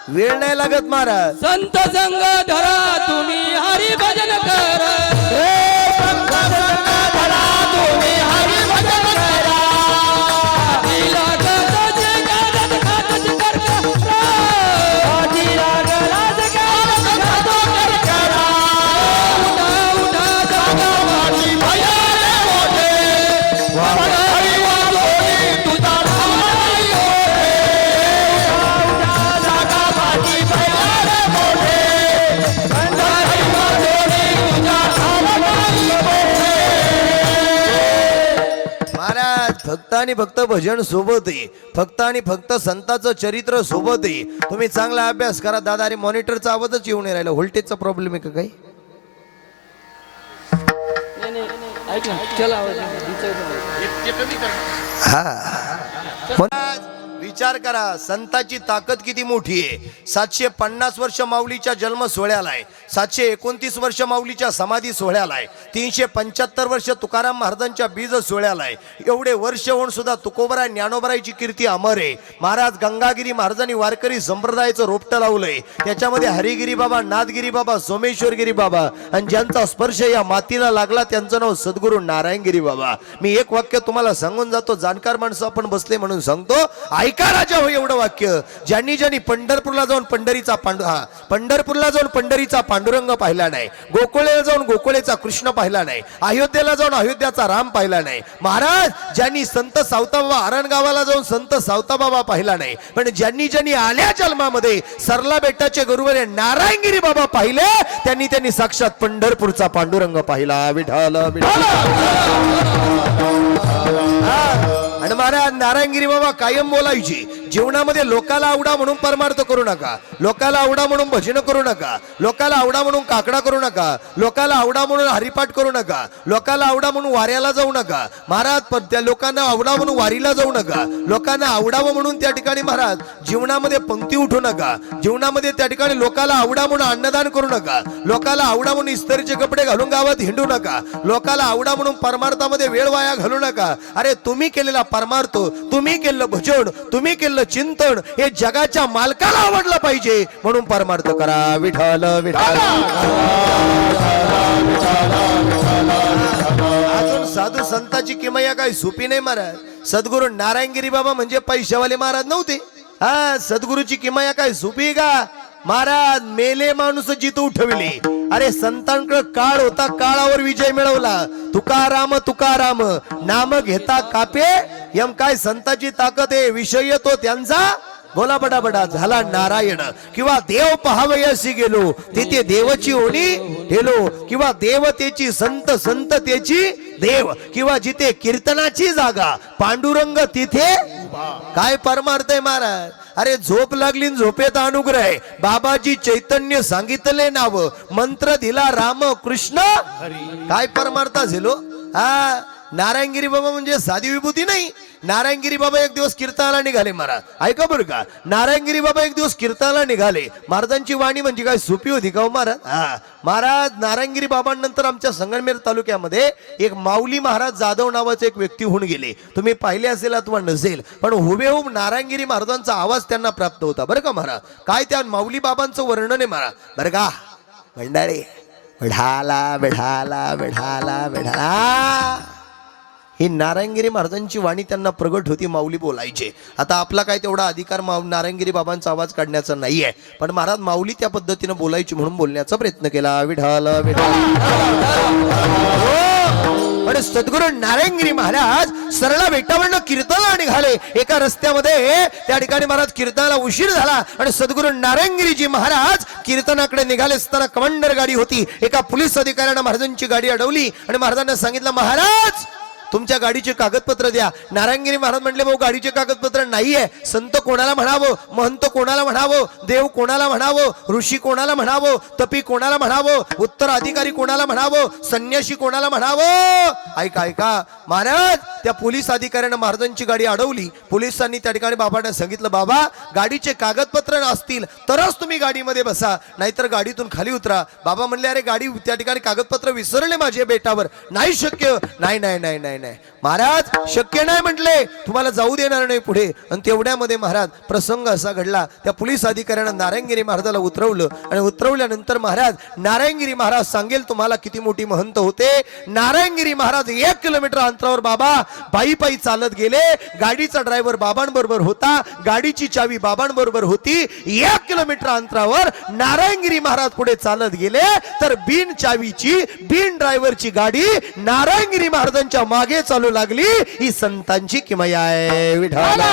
वेळ नाही लागत महाराज. संत संग धरा तुम्ही हरी भजन कर, संत संग धरा तुम्ही हरी भजन करा, दिला गज गाजत खातच कर करा, दिला गज गाजत खातो कर करा. उठा उठा जागा वाटी भयाले मोठे, वाटाई वाजोनी तुझा नाव योगे. उठा जागा वाटी भयाले मोठे, वाटाई वाजोनी तुझा नाव योगे. महाराज फक्त आणि फक्त भजन सोबत आहे. फक्त आणि फक्त संतांचं चरित्र सोबत आहे. तुम्ही चांगला अभ्यास करा दादा. अरे मॉनिटरचा आवाजच येऊन नाही राहिला. व्होल्टेजचा प्रॉब्लेम आहे का काही? महाराज, विचार करा संताची ताकद किती मोठी आहे. 750 वर्ष माऊलीच्या जन्म सोहळ्याला आहे, 729 वर्ष माऊलीच्या समाधी सोहळ्याला आहे, 375 वर्ष तुकाराम महाराजांच्या बीज सोहळ्याला आहे. एवढे वर्ष होऊन सुद्धा तुकोबरा ज्ञानोबराची कीर्ती अमर आहे. महाराज गंगागिरी महाराजांनी वारकरी संप्रदायाचं रोपटं लावलंय. त्याच्यामध्ये हरिगिरी बाबा, नाथगिरी बाबा, सोमेश्वरगिरी बाबा आणि ज्यांचा स्पर्श या मातीला लागला त्यांचं नाव सद्गुरू नारायणगिरी बाबा. मी एक वाक्य तुम्हाला सांगून जातो. जाणकार माणसं आपण बसले म्हणून सांगतो. ऐका राजा हो एवढं वाक्य. ज्यांनी ज्यांनी पंढरपूरला जाऊन पंढरपूरला जाऊन पंढरीचा पांडुरंग पाहिला नाही, गोकुळेला जाऊन गोकुळेचा कृष्ण पाहिला नाही, अयोध्येला जाऊन अयोध्याचा राम पाहिला नाही. महाराज ज्यांनी संत सावताबाबा आरणगावाला जाऊन संत सावताबाबा पाहिला नाही, पण ज्यांनी ज्यांनी आल्या जन्मामध्ये सरला बेटाचे गुरुवर नारायणगिरी बाबा पाहिले त्यांनी साक्षात पंढरपूरचा पांडुरंग पाहिला. विठाल विठाल. आणि महाराज नारायणगिरी बाबा कायम बोलायची जीवनामध्ये लोकाला आवडा म्हणून परमार्थ करू नका, लोकाला आवडा म्हणून भजन करू नका, लोकाला आवडा म्हणून काकडा करू नका, लोकाला आवडा म्हणून हरिपाठ करू नका, लोकाला आवडा म्हणून वाऱ्याला जाऊ नका. महाराज त्या लोकांना आवडा म्हणून वारीला जाऊ नका, लोकांना आवडावं म्हणून त्या ठिकाणी महाराज जीवनामध्ये पंक्ती उठू नका, जीवनामध्ये त्या ठिकाणी लोकाला आवडा म्हणून अन्नदान करू नका, लोकाला आवडा म्हणून इस्त्रीचे कपडे घालून गावात हिंडू नका, लोकाला आवडा म्हणून परमार्थामध्ये वेळ वाया घालू नका. अरे तुम्ही केलेला परमार्थ, तुम्ही केलेलं भजन, तुम्ही केलेलं चिंतन हे जगाच्या मालकाला आवडलं पाहिजे म्हणून परमार्थ करा. विठ्ठल विठ्ठल. अजून साधू संताची किमया काही सोपी नाही महाराज. सद्गुरू नारायणगिरी बाबा म्हणजे पैशावाले महाराज नव्हते. हा सद्गुरूची किमया काय सोपी का महाराज? मेले माणूस जित उठविले. अरे संतांकडे काळ होता, काळावर विजय मिळवला. तुकाराम तुकाराम नाम घेता कापे यम. काय संताची ताकद आहे. विषय येतो त्यांचा बोला बडाबडा झाला नारायण. किंवा देव पहावयासी गेलो तिथे देवाची ओढी ठेलो, किंवा देवतेची संत संततेची देव, किंवा जिथे कीर्तनाची जागा पांडुरंग तिथे काय परमार्थ आहे महाराज. अरे झोप लागली झोपेत अनुग्रह आहे. बाबाजी चैतन्य सांगितले नाव, मंत्र दिला राम कृष्ण काय परमार्थ झालो. हा नारायणगिरी बाबा म्हणजे साधी विभूती नाही. नारायणगिरी बाबा एक दिवस कीर्तनाला निघाले महाराज. ऐका बरं का, नारायणगिरी बाबा एक दिवस कीर्तनाला निघाले. महाराजांची वाणी म्हणजे काय सोपी होती का हो महाराज? हा महाराज, नारायणगिरी बाबांनंतर आमच्या संगमनेर तालुक्यामध्ये एक माऊली महाराज जाधव नावाचे एक व्यक्ती होऊन गेले. तुम्ही पाहिले असेल अथवा नसेल, पण हुबेहूब नारायणगिरी महाराजांचा आवाज त्यांना प्राप्त होता बरं का महाराज. काय त्या माऊली बाबांचं वर्णन आहे महाराज बरं का. मंडळी, विढाला विढाला विढाला विढाला, ही नारायणगिरी महाराजांची वाणी त्यांना प्रगट होती, माऊली बोलायचे. आता आपला काय तेवढा अधिकार नारायणगिरी बाबांचा आवाज काढण्याचा नाहीये, पण महाराज माऊली त्या पद्धतीनं बोलायची म्हणून बोलण्याचा प्रयत्न केला. विढाल पण सद्गुरू नारायणगिरी महाराज सरळा बेटावरनं कीर्तनाला निघाले. एका रस्त्यामध्ये त्या ठिकाणी महाराज कीर्तनाला उशीर झाला आणि सद्गुरू नारायणगिरीजी महाराज कीर्तनाकडे निघाले असताना कमांडर गाडी होती. एका पोलीस अधिकाऱ्यानं महाराजांची गाडी अडवली आणि महाराजांना सांगितलं, महाराज तुमच्या गाडीचे कागदपत्र द्या. नारायणगिरी महाराज म्हणले, भाऊ गाडीचे कागदपत्र नाहीये. संत कोणाला म्हणावं, महंत कोणाला म्हणावं, देव कोणाला म्हणावं, ऋषी कोणाला म्हणावं, तपी कोणाला म्हणावं, उत्तराधिकारी कोणाला म्हणावं, संन्यासी कोणाला म्हणावं. ऐका ऐका महाराज, त्या पोलीस अधिकाऱ्यानं महाराजांची गाडी अडवली. पोलिसांनी त्या ठिकाणी बाबांना सांगितलं, बाबा गाडीचे कागदपत्र असतील तरच तुम्ही गाडीमध्ये बसा, नाहीतर गाडीतून खाली उतरा. बाबा म्हणले, अरे गाडी त्या ठिकाणी कागदपत्र विसरले माझे बेटावर, नाही शक्य. नाही नाही नाही नाही नाही महाराज, शक्य नाही म्हटले, तुम्हाला जाऊ देणार नाही पुढे. आणि तेवढ्यामध्ये महाराज प्रसंग असा घडला, त्या पोलीस अधिकाऱ्यानं नारायणगिरी महाराजाला उतरवलं आणि उतरवल्यानंतर महाराज नारायणगिरी महाराज सांगेल तुम्हाला किती मोठी महंत होते. नारायणगिरी महाराज 1 किलोमीटर अंतरावर बाबा पायी पायी चालत गेले. गाडीचा ड्रायव्हर बाबांबरोबर होता, गाडीची चावी बाबांबरोबर होती. 1 किलोमीटर अंतरावर नारायणगिरी महाराज पुढे चालत गेले तर बिन चावीची, बिन ड्रायव्हरची गाडी नारायणगिरी महाराजांच्या मागे चालू लागली. ही संतांची किमया आहे. विठाला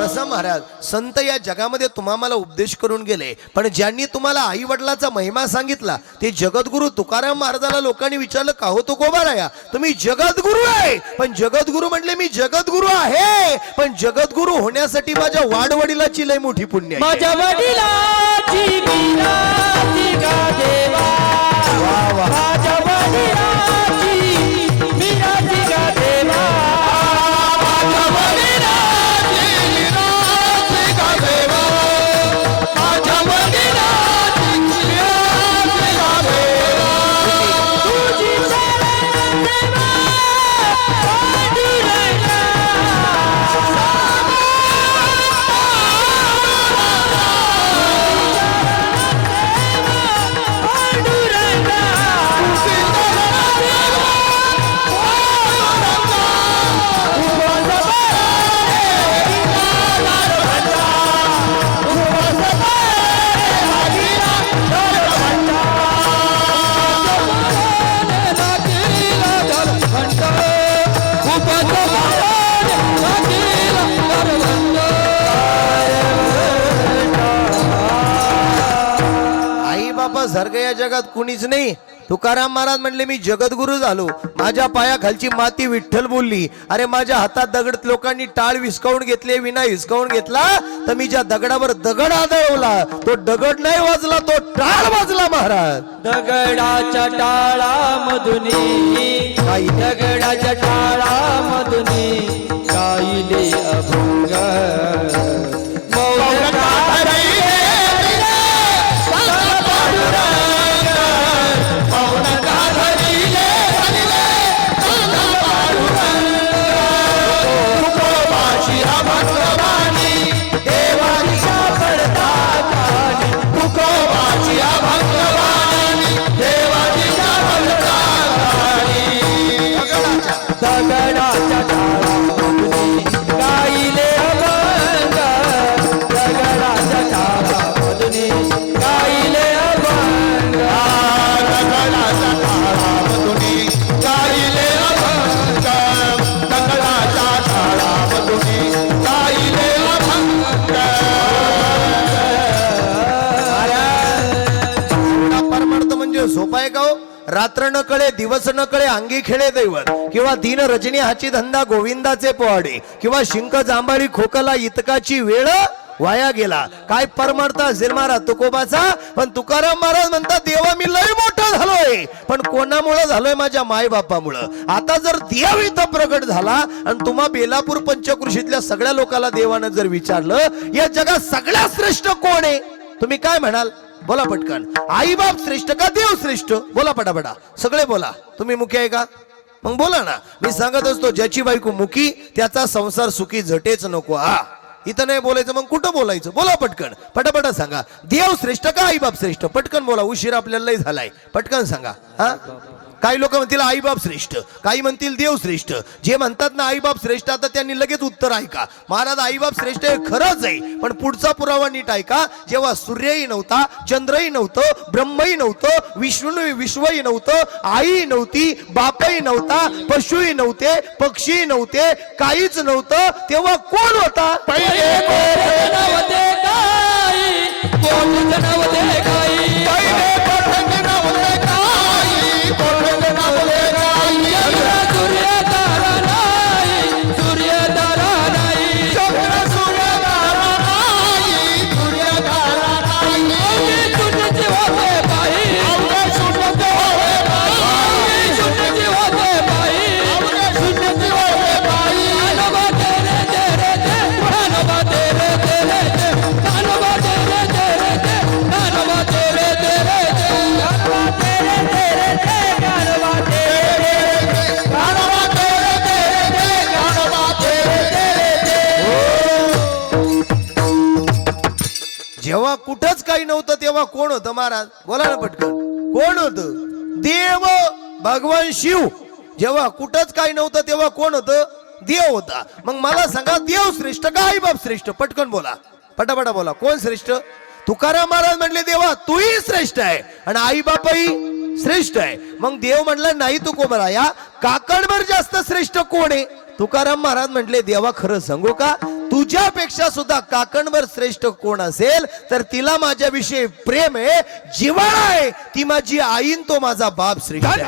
तसं महाराज संत या जगामध्ये तुम्हाला उपदेश करून गेले, पण ज्यांनी तुम्हाला आई वडिलाचा महिमा सांगितला ते जगद्गुरु तुकाराम महाराजाला लोकांनी विचारलं, का हो तुकोबाराया तुम्ही जगद्गुरु आहे? पण जगद्गुरु म्हणले, मी जगद्गुरु आहे, पण जगद्गुरु होण्यासाठी माझ्या वाडवडिलाची लय मोठी पुण्य आहे. माझ्या वडिलाची विनंती का देवा, माझ्या वडिलाची विनंती का देवा, माझ्या वडिलाची विनंती का देवा, माझ्या वडिलाची विनंती का देवा, तुझी शरण देवा पांडुरंगा, सारखं या जगात कुणीच नाही. तुकाराम महाराज म्हणले, मी जगद्गुरु झालो, माझ्या पायाखालची माती विठ्ठल बोलली. अरे माझ्या हातात दगड लोकांनी टाळ विस्कावून घेतले, विना हिसकावून घेतला तर मी ज्या दगडावर दगड आदळवला तो दगड नाही वाजला, तो टाळ वाजला महाराज. दगडाच्या टाळामधुनी, दगडाच्या टाळामधुनी गायले अभंग, दगडाच्या टाळामधुनी गायले अभंग, दगडाच्या टाळामधुनी गायले अभंग, दगडाच्या टाळामधुनी गायले अभंग, दगडाच्या टाळामधुनी गायले अभंग. परमार्थ म्हणजे झोपाय का हो? रात्र न कळे दिवस न कळे अंगी खेळे दैवत, किंवा दिन रजनी हाची धंदा गोविंदाचे पोवाडे, किंवा शिंक जांभाळी खोकला इतकाची वेळ वाया गेला. काय परमार्थ असेल महाराज तुकोबाचा? पण तुकाराम महाराज म्हणतात, देवा मी लय मोठा झालोय, पण कोणामुळं झालोय? माझ्या मायबापामुळं. आता जर देव इथं प्रगट झाला आणि तुम्हा बेलापूर पंचकृषीतल्या सगळ्या लोकांना देवानं जर विचारलं या जगात सगळ्यात श्रेष्ठ कोण आहे, तुम्ही काय म्हणाल? बोला पटकन. आई बाप श्रेष्ठ का देव श्रेष्ठ? बोला पटापटा, सगळे बोला. तुम्ही मुखी आहे का? मग बोला ना. मी सांगत असतो ज्याची बायको मुखी त्याचा संसार सुखी झटेच नको. हा, इथं नाही बोलायचं, मग कुठं बोलायचं? बोला पटकन, पटापटा सांगा. देव श्रेष्ठ का आई बाप श्रेष्ठ? पटकन बोला, उशीर आपल्याला लय झालाय. पटकन सांगा. हा, काही लोक म्हणतील आई बाप श्रेष्ठ, काही म्हणतील देव श्रेष्ठ. जे म्हणतात ना आई बाप श्रेष्ठ, आता त्यांनी लगेच उत्तर ऐका. महाराज आई बाप श्रेष्ठ हे खरंच आहे, पण पुढचा पुरावा नीट ऐका. जेव्हा सूर्यही नव्हता, चंद्रही नव्हतं, ब्रह्मही नव्हतं, विश्वही नव्हतं, आई नव्हती, बापही नव्हता, पशुही नव्हते, पक्षी नव्हते, काहीच नव्हतं, तेव्हा कोण होता? जेव्हा कुठंच काही नव्हतं तेव्हा कोण होतं महाराज? बोला ना पटकन, कोण होतं? देव, भगवान शिव. जेव्हा कुठंच काही नव्हतं तेव्हा कोण होतं? देव होता. मग मला सांगा, देव श्रेष्ठ का आई बाप श्रेष्ठ? पटकन बोला, पटापटा बोला. कोण श्रेष्ठ? तुकाराम महाराज म्हणले देवा तूही श्रेष्ठ आहे आणि आई बापही श्रेष्ठ आहे. मग देव म्हणला नाही तू कोमला, या काकडभर जास्त श्रेष्ठ कोण आहे? तुकाराम महाराज म्हटले देवा खरं सांगू का, तुझ्यापेक्षा सुद्धा काकणभर श्रेष्ठ कोण असेल तर तिला माझ्याविषयी प्रेम आहे, जिव्हाळा आहे, ती माझी आईन, तो माझा बाप श्रेष्ठ आहे.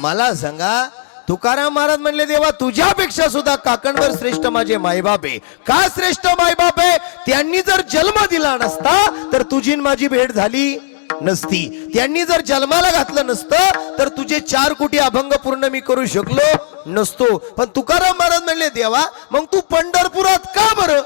मला सांगा, तुकाराम महाराज म्हणले देवा तुझ्यापेक्षा सुद्धा काकणभर श्रेष्ठ माझे मायबाप आहे. का श्रेष्ठ मायबाप आहे? त्यांनी जर जन्म दिला नसता तर तुझी माझी भेट झाली नसती. त्यांनी जर जन्माला घातलं नसतं तर तुझे 4 कोटी अभंग पूर्ण मी करू शकलो नसतो. पण तुकाराम महाराज म्हणले देवा मग तू पंढरपुरात का बरं?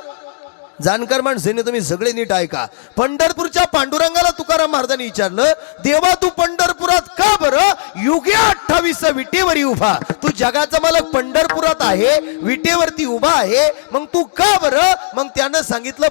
जाणकार माणसाने तुम्ही सगळे नीट ऐका. पंढरपूरच्या पांडुरंगाला तुकाराम महाराजांनी विचारलं देवा तू पंढरपुरात का बरं? युगे 28 विटेवरी उभा. तू जगाचा मालक पंढरपुरात आहे, विटेवरती उभा आहे, मग तू का बरं? मग त्यानं सांगितलं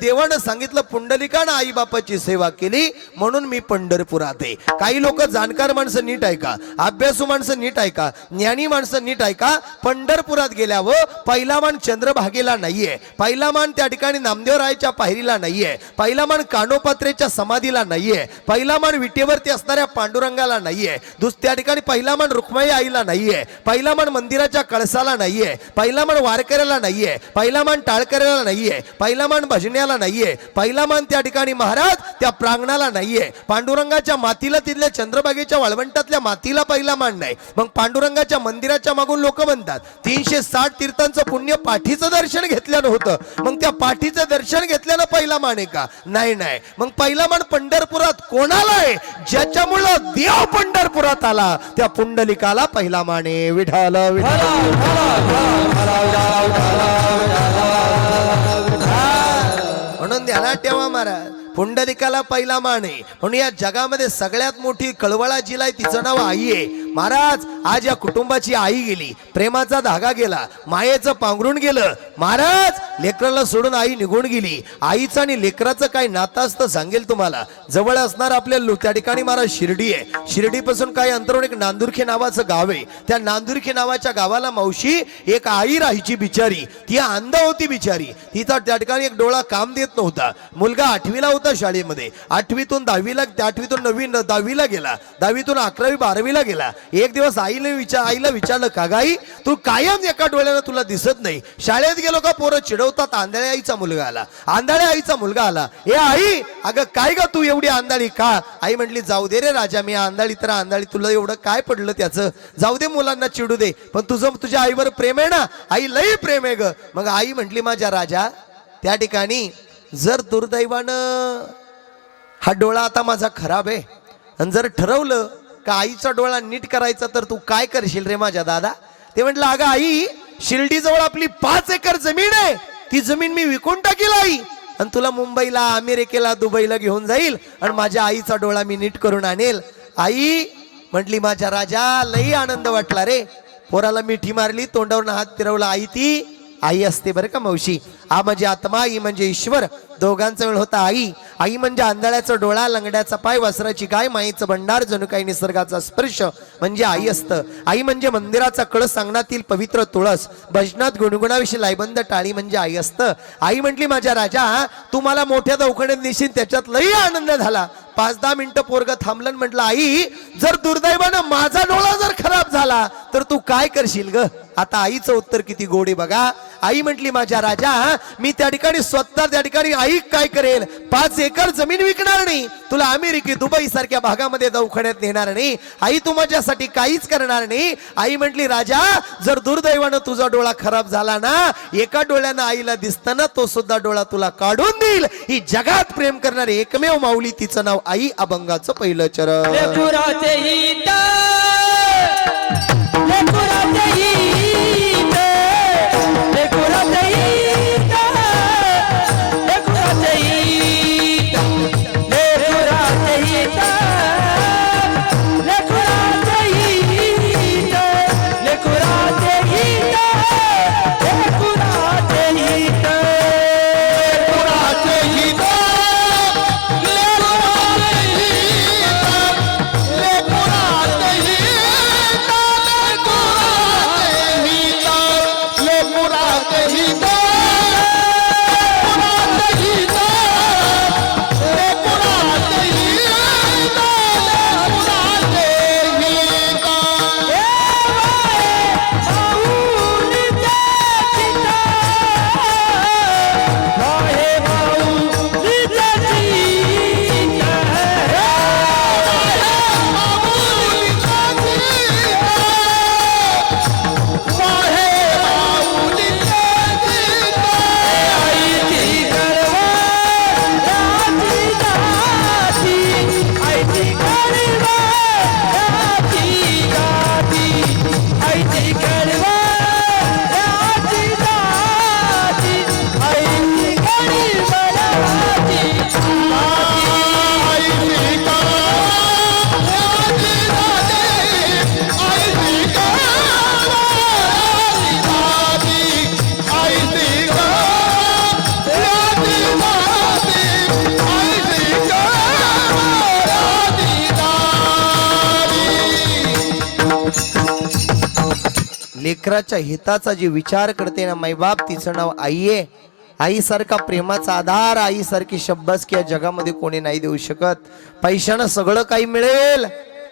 देवानं सांगितलं पुंडलिकानं आई बापाची सेवा केली म्हणून मी पंढरपुरात आहे. काही लोक जाणकार माणसं नीट ऐका, अभ्यासू माणसं नीट ऐका, ज्ञानी माणसं नीट ऐका. पंढरपुरात गेल्यावर पहिला मान चंद्रभागेला नाहीये, पहिला मान त्या ठिकाणी नामदेवरायच्या पायरीला नाहीये, पहिला मान कानोपात्रेच्या समाधीला नाहीये, पहिला मान विटेवरती असणाऱ्या पांडुरंगाला नाहीये, दुसऱ्या ठिकाणी पहिला मान रुक्माई आईला नाहीये, पहिला मान मंदिराच्या कळसाला नाहीये, पहिला मान वारकऱ्याला नाहीये, पहिला मान टाळकऱ्याला नाहीये, पहिला मान भजन्याला नाहीये, पहिला मान त्या ठिकाणी महाराज त्या प्रांगणाला नाहीये. पांडुरंगाच्या मातीला, तिथल्या चंद्रभागेच्या वाळवंटातल्या मातीला पहिला मान नाही. मग पांडुरंगाच्या मंदिराच्या मागून लोक म्हणतात 360 तीर्थांचं पुण्य पाठीचं दर्शन घेतल्यानं होतं. मग त्या पाठीचं दर्शन घेतल्यानं पहिला मान आहे का? नाही नाही. मग पहिला मान पंढरपुरात कोणाला आहे? ज्याच्यामुळं देव पंढरपुरात आला त्या पुंडलिकाला पहिला मान आहे. विठाल म्हणून ध्यानात ठेवा महाराज, पुंडलिकाला पहिला मान आहे. म्हणून या जगामध्ये सगळ्यात मोठी कळवळा जिला आहे तिचं नाव आई आहे. महाराज आज या कुटुंबाची आई गेली, प्रेमाचा धागा गेला, मायेचं पांघरून गेलं महाराज. लेकराला सोडून आई निघून गेली. आईचं आणि लेकराचं काय नातं असतं सांगेल तुम्हाला. जवळ असणार आपल्या त्या ठिकाणी महाराज शिर्डी आहे. शिर्डीपासून काही अंतरावर एक नांदुरखे नावाचं गाव आहे. त्या नांदुरखे नावाच्या गावाला मावशी एक आई राहायची बिचारी. ती अंध होती बिचारी. तिचा त्या ठिकाणी एक डोळा काम देत नव्हता. मुलगा 8वीला होता शाळेमध्ये. 8वीतून 10वीला, 8वीतून 10वीला गेला, 10वीतून 11वी 12वीला गेला. एक दिवस आईला विचारलं का गाई तू कायम एका डोळ्यानं तुला दिसत नाही, शाळेत गेलो का पोरं चिडवतात. आंधळ्या आईचा मुलगा आला, आंधळ्या आईचा मुलगा आला. ए आई अगं काय ग तू एवढी आंधळी का? आई म्हटली जाऊ दे रे राजा, मी आंधळी तर आंधळी, तुला एवढं काय पडलं त्याचं, जाऊ दे मुलांना चिडू दे, पण तुझ्या आईवर प्रेम आहे ना? आई लई प्रेम आहे ग. मग आई म्हटली माझ्या राजा त्या ठिकाणी जर दुर्दैवानं हा डोळा आता माझा खराब आहे आणि जर ठरवलं का आईचा डोळा नीट करायचा तर तू काय करशील रे माझ्या दादा? ते म्हटलं अगं आई शिर्डी जवळ आपली 5 एकर जमीन आहे, ती जमीन मी विकून टाकील आई आणि तुला मुंबईला, अमेरिकेला, दुबईला घेऊन जाईल आणि माझ्या आईचा डोळा मी नीट करून आणेल. आई म्हटली माझ्या राजा लई आनंद वाटला रे. पोराला मिठी मारली, तोंडावरून हात फिरवला. आई ती आई असते बरं का मावशी. आ म्हणजे आत्मा, आई म्हणजे ईश्वर, दोघांचा वेळ होता आई. आई म्हणजे आंधळ्याचा डोळा, लंगड्याचा पाय, वासराची गाय, माईचं भंडार, जणू काही निसर्गाचा स्पर्श म्हणजे आई असतं. आई म्हणजे मंदिराचा कळस, अंगणातील पवित्र तुळस, भजनात गुणगुणाविषयी लायबंद टाळी म्हणजे आई असतं. आई म्हटली माझ्या राजा तू मला मोठ्या दवाखान्यात नेशील त्याच्यात लई आनंद झाला. 5-10 मिनिटं पोरग थांबलं, म्हटलं आई जर दुर्दैवानं माझा डोळा जर खराब झाला तर तू काय करशील ग? आता आईचं उत्तर किती गोड आहे बघा. आई म्हटली माझ्या राजा मी त्या ठिकाणी स्वतः त्या ठिकाणी आई काय करेल, 5 एकर जमीन विकणार नाही, तुला अमेरिका, दुबई सारख्या भागामध्ये दवाखान्यात नेणार नाही. आई तू माझ्यासाठी काहीच करणार नाही. आई म्हटली राजा जर दुर्दैवानं तुझा डोळा खराब झाला ना, एका डोळ्यानं आईला दिसताना तो सुद्धा डोळा तुला काढून देईल. ही जगात प्रेम करणारी एकमेव माऊली, तिचं नाव आई, अभंगाचं पहिलं चरण. लेकराचे हित, लेकराचे हित, लेकराचे हित, लेकराचे हित, लेकराचे हित, लेकराचे हित, लेकराचे हित, लेकराचे हित, लेकराचे हित. लेकराच्या हिताचा जे विचार करते ना माईबाप, तिचं नाव आई आहे. आईसारखा प्रेमाचा आधार, आईसारखी शब्बासकी या जगामध्ये कोणी नाही देऊ शकत. पैशानं सगळं काही मिळेल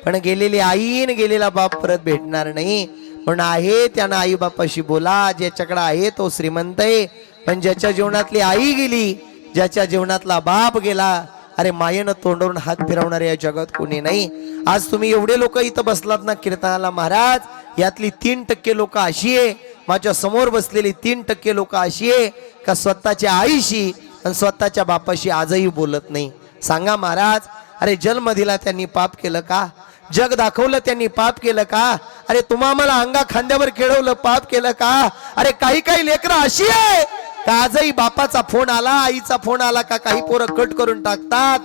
पण गेलेली आईन गेलेला बाप परत भेटणार नाही. पण आहे त्यानं आई बापाशी बोला. ज्याच्याकडे आहे तो श्रीमंत आहे, पण ज्याच्या जीवनातली आई गेली, ज्याच्या जीवनातला बाप गेला, अरे मायेनं तोंडवरून हात फिरवणारे या जगात कोणी नाही. आज तुम्ही एवढे लोक इथं बसलात ना कीर्तनाला महाराज, यातली 3% लोक अशी आहे, माझ्या समोर बसलेली 3% लोक अशी आहे का स्वतःच्या आईशी आणि स्वतःच्या बापाशी आजही बोलत नाही. सांगा महाराज, अरे जन्म दिला त्यांनी पाप केलं का? जग दाखवलं त्यांनी पाप केलं का? अरे तुम्हा मला अंगा खांद्यावर खेळवलं पाप केलं का? अरे काही काही लेकरं अशी आहे का आजही बापाचा फोन आला आईचा फोन आला का काही पोरं कट करून टाकतात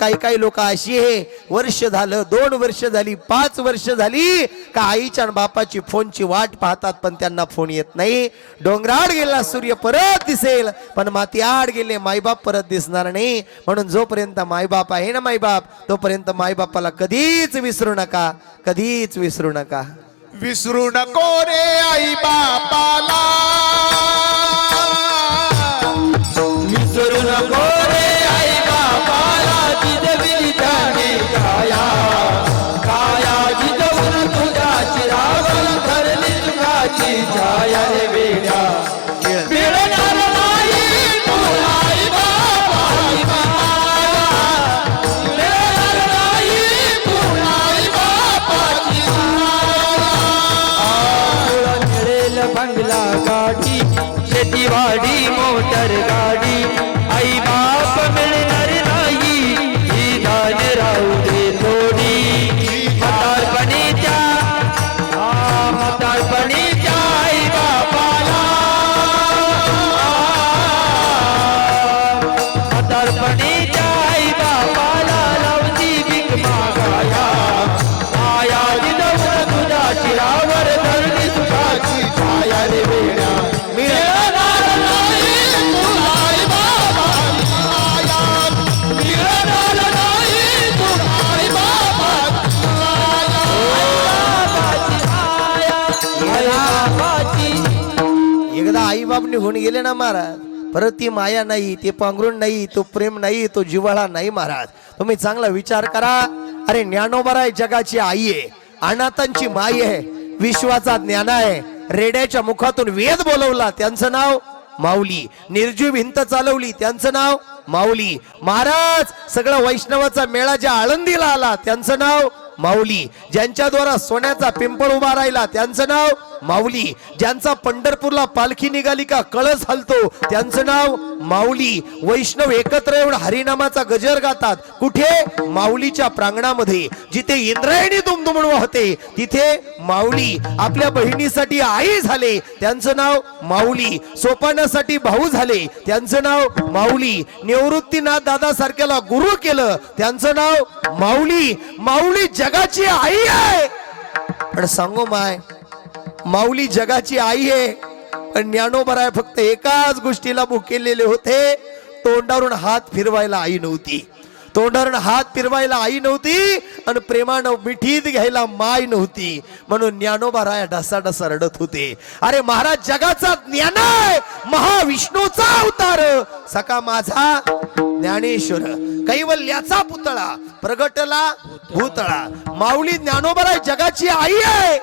काही काही लोक अशी आहे वर्ष झालं 2 वर्ष झाली 5 वर्ष झाली का आईच्या आणि बापाची फोनची वाट पाहतात पण त्यांना फोन येत नाही डोंगराआड गेला सूर्य परत दिसेल पण माती आड गेले मायबाप परत दिसणार नाही म्हणून जोपर्यंत मायबाप आहे ना मायबाप तोपर्यंत मायबापाला कधीच विसरू नका कधीच विसरू नका विसरू नको रे आई बापाला विसरू नको रे आई बापाला जिजविली त्याने काया काया जिजवून तुझ्या शिरावर धरली सुखाची छाया रे वेड्या मिळणार नाही तू आई बापाची माया मिळणार नाही तू आई बापाची माया मिळेल बंगला गाडी शेतीवाडी मोटर गाडी आई बाप मिळणार नाही ही दान राहू दे थोडी म्हातारपणीच्या म्हातारपणीच्या आई बापाला म्हातारपणीच्या आई बापाला लावती भीक मागाया आया जिजवून तुझ्या शिरावर धरली सुखाची छाया रे वेड्या मिळणार नाही तुला आई बाबाची माया मिळणार नाही तुला आई बाबाची एकदा आई बाप निघून गेले ना महाराज परत ती माया नाही ते पांघरुण नाही तो प्रेम नाही तो जिव्हाळा नाही महाराज तुम्ही चांगला विचार करा अरे ज्ञानोबराय जगाची आई आहे अनाथांची माई आहे विश्वाचा ज्ञान आहे रेड्याच्या मुखातून वेद बोलवला त्यांचं नाव माऊली निर्जीव भिंत चालवली त्यांचं नाव माऊली महाराज सगळं वैष्णवाचा मेळा ज्या आळंदीला आला त्यांचं नाव माऊली ज्यांच्याद्वारा सोन्याचा पिंपळ उभा राहिला त्यांचं नाव माऊली ज्यांचा पंढरपूरला पालखी निघाली का कळस हलतो त्यांचं नाव माऊली वैष्णव एकत्र येऊन हरिनामाचा गजर गातात कुठे माऊलीच्या प्रांगणामध्ये जिथे इंद्रायणी दुमदुमून वाहते तिथे माऊली आपल्या बहिणीसाठी आई झाले त्यांचं नाव माऊली सोपानासाठी भाऊ झाले त्यांचं नाव माऊली निवृत्तीनाथ दादा सारख्याला गुरु केलं त्यांचं नाव माऊली माऊली जगाची आई आहे पण सांगू माय माऊली जगाची आई आहे पण ज्ञानोबराय फक्त एकाच गोष्टीला भुकेलेले होते तोंडावरून हात फिरवायला आई नव्हती तोंडावरून हात फिरवायला आई नव्हती आणि प्रेमानं मिठीत घ्यायला माय नव्हती म्हणून ज्ञानोबराय ढसाढसा रडत होते अरे महाराज जगाचा ज्ञान आहे महाविष्णूचा अवतार सका माझा ज्ञानेश्वर कैवल्याचा पुतळा प्रगटला भूतळा माऊली ज्ञानोबराय जगाची आई आहे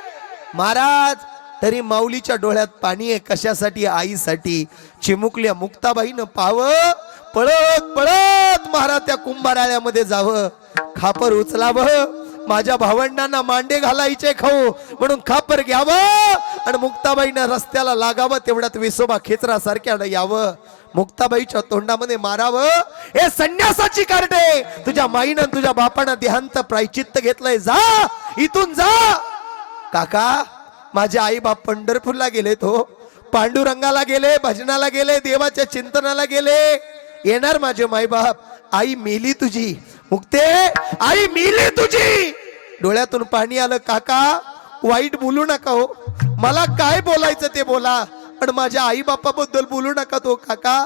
महाराज तरी माऊलीच्या डोळ्यात पाणी आहे कशासाठी आईसाठी चिमुकल्या मुक्ताबाईनं पावं पळत पळत महाराज त्या कुंभाराळ्यामध्ये जावं खापर उचलावं माझ्या भावंडांना मांडे घालायचे खाऊ म्हणून खापर घ्यावं आणि मुक्ताबाईनं रस्त्याला लागावं तेवढ्यात विसोबा खेचरा सारख्यानं यावं मुक्ताबाईच्या तोंडामध्ये मारावं हे संन्यासाची कार्टे तुझ्या माईनं तुझ्या बापानं देहांत प्रायचित्त घेतलंय जा इथून जा काका माझे आई बाप पंढरपूरला गेले तो पांडुरंगाला गेले भजनाला गेले देवाच्या चिंतनाला गेले येणार माझे मायबाप आई मेली तुझी मुक्ते आई मेली तुझी डोळ्यातून पाणी आलं काका वाईट बोलू नका हो मला काय बोलायचं ते बोला पण माझ्या आई बापाबद्दल बोलू नका तो काका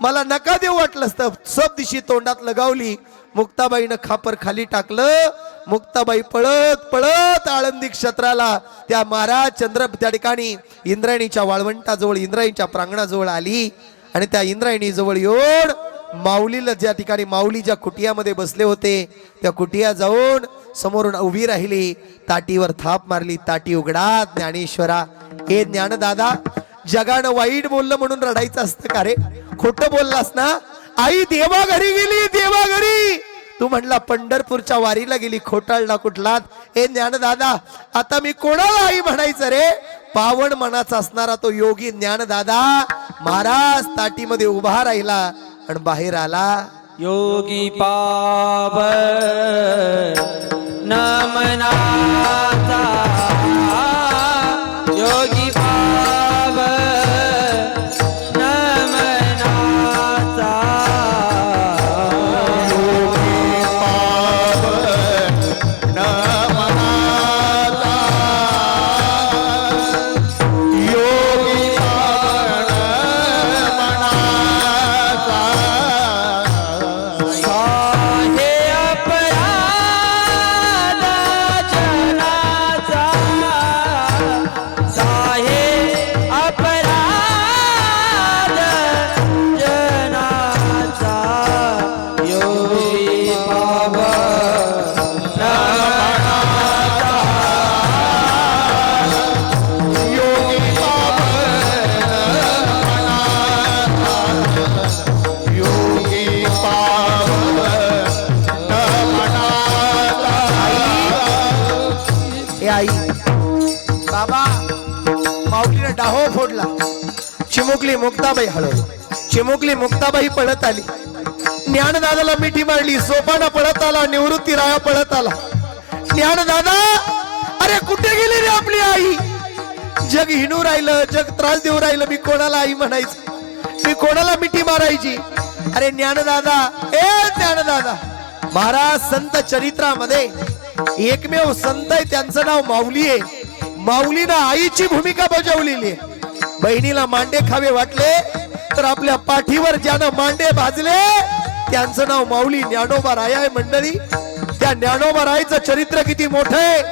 मला नका देऊ वाटलं तर सब दिशी तोंडात लगावली मुक्ताबाईनं खापर खाली टाकलं मुक्ताबाई पळत पळत आळंदी क्षेत्राला त्या महाराज चंद्र त्या ठिकाणी इंद्रायणीच्या वाळवंटाजवळ इंद्रायणीच्या प्रांगणाजवळ आली आणि त्या इंद्रायणी जवळ येऊन माऊलीला ज्या ठिकाणी माऊलीच्या कुटियामध्ये बसले होते त्या कुटिया जाऊन समोरून उभी राहिली ताटीवर थाप मारली ताटी उघडा ज्ञानेश्वरा हे ज्ञानदादा जगानं वाईट बोललं म्हणून रडायचं असतं का रे खोटं बोललास ना आई देवा घरी गेली देवा घरी तू म्हणला पंढरपूरच्या वारीला गेली खोटाळला कुठलात हे ज्ञानदादा आता मी कोणाला आई म्हणायचं रे पावन मनाचा असणारा तो योगी ज्ञानदादा महाराज ताटीमध्ये उभा राहिला आणि बाहेर आला योगी पावन नमनाचा योगी पावन नमनाचा आई बाबा माऊलीने डाहो फोडला. चिमुकली मुक्ताबाई हळवली. चिमुकली मुक्ताबाई पळत आली. ज्ञानदादाला मिठी मारली. सोपाना पळत आला. निवृत्ती राया पळत आला. ज्ञानदादा अरे कुठे गेली रे आपली आई? जग हिणू राहिलं, जग त्रास देऊ राहिलं. मी कोणाला आई म्हणायचं? मी कोणाला मिठी मारायची? अरे ज्ञानदादा, ए ज्ञानदादा, महाराज संत चरित्रामध्ये एकमेव संत आहे, त्यांचं नाव माऊली आहे. माऊलीनं आईची भूमिका बजावलेली आहे. बहिणीला मांडे खावे वाटले तर आपल्या पाठीवर ज्यानं मांडे भाजले त्यांचं नाव माऊली ज्ञानोबा राय आहे. मंडळी, त्या ज्ञानोबा रायचं चरित्र किती मोठं आहे.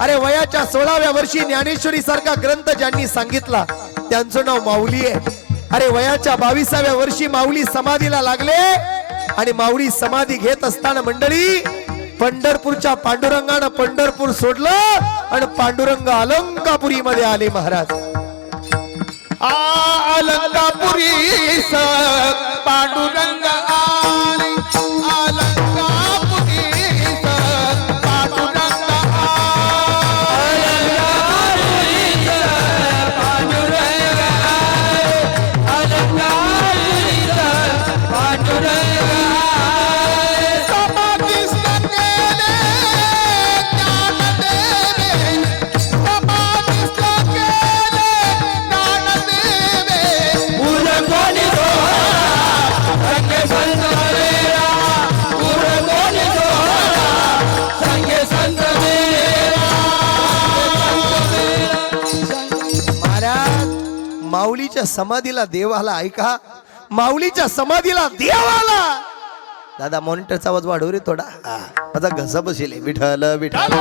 अरे वयाच्या 16व्या वर्षी ज्ञानेश्वरी सारखा ग्रंथ ज्यांनी सांगितला त्यांचं नाव माऊली आहे. अरे वयाच्या 22व्या वर्षी माऊली समाधीला लागले आणि माऊली समाधी घेत असताना मंडळी पंढरपूरच्या पांडुरंगानं पंढरपूर सोडलं आणि पांडुरंग अलंकापुरी मध्ये आले. महाराज अलंकापुरी पांडुरंग आले. अलंकापुरी पांडुरंग माऊलीच्या समाधीला देवाला. ऐका, माऊलीच्या समाधीला देवाला. दादा मॉनिटरचा आवाज वाढव रे थोडा. माझा घसा बसेल. विठ्ठल विठ्ठल.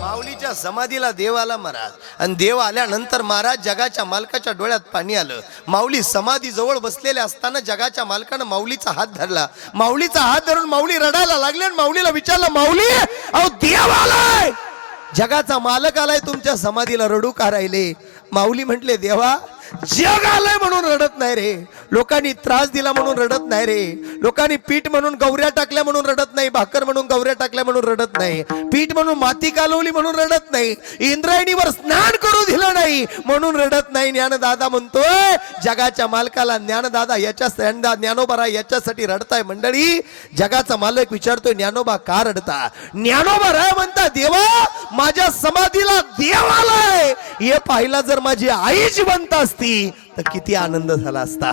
माऊलीच्या समाधीला देव आला महाराज. आणि देव आल्यानंतर महाराज जगाच्या मालकाच्या डोळ्यात पाणी आलं. माऊली समाधी जवळ बसलेले असताना जगाच्या मालकानं माऊलीचा हात धरला. माऊलीचा हात धरून माऊली रडायला लागले आणि माऊलीला विचारलं, माऊली अहो देव आलाय, जगाचा मालक आलाय, तुमच्या समाधीला रडू का राहिले? माऊली म्हटले, देवा जग आलंय म्हणून रडत नाही रे. लोकांनी त्रास दिला म्हणून रडत नाही रे. लोकांनी पीठ म्हणून गौऱ्या टाकल्या म्हणून रडत नाही. भाकर म्हणून गौऱ्या टाकल्या म्हणून रडत नाही. पीठ म्हणून माती कालवली म्हणून रडत नाही. इंद्रायणीवर स्नान करू दिलं नाही म्हणून रडत नाही. ज्ञानदादा म्हणतोय जगाच्या मालकाला ज्ञानदादा याच्या ज्ञानोबा याच्यासाठी रडताय. मंडळी, जगाचा मालक विचारतोय ज्ञानोबा का रडता? ज्ञानोबा राय म्हणता, देवा माझ्या समाधीला देव आलाय, हे पाहिला जर माझी आई जिवंत असती तर किती आनंद झाला असता.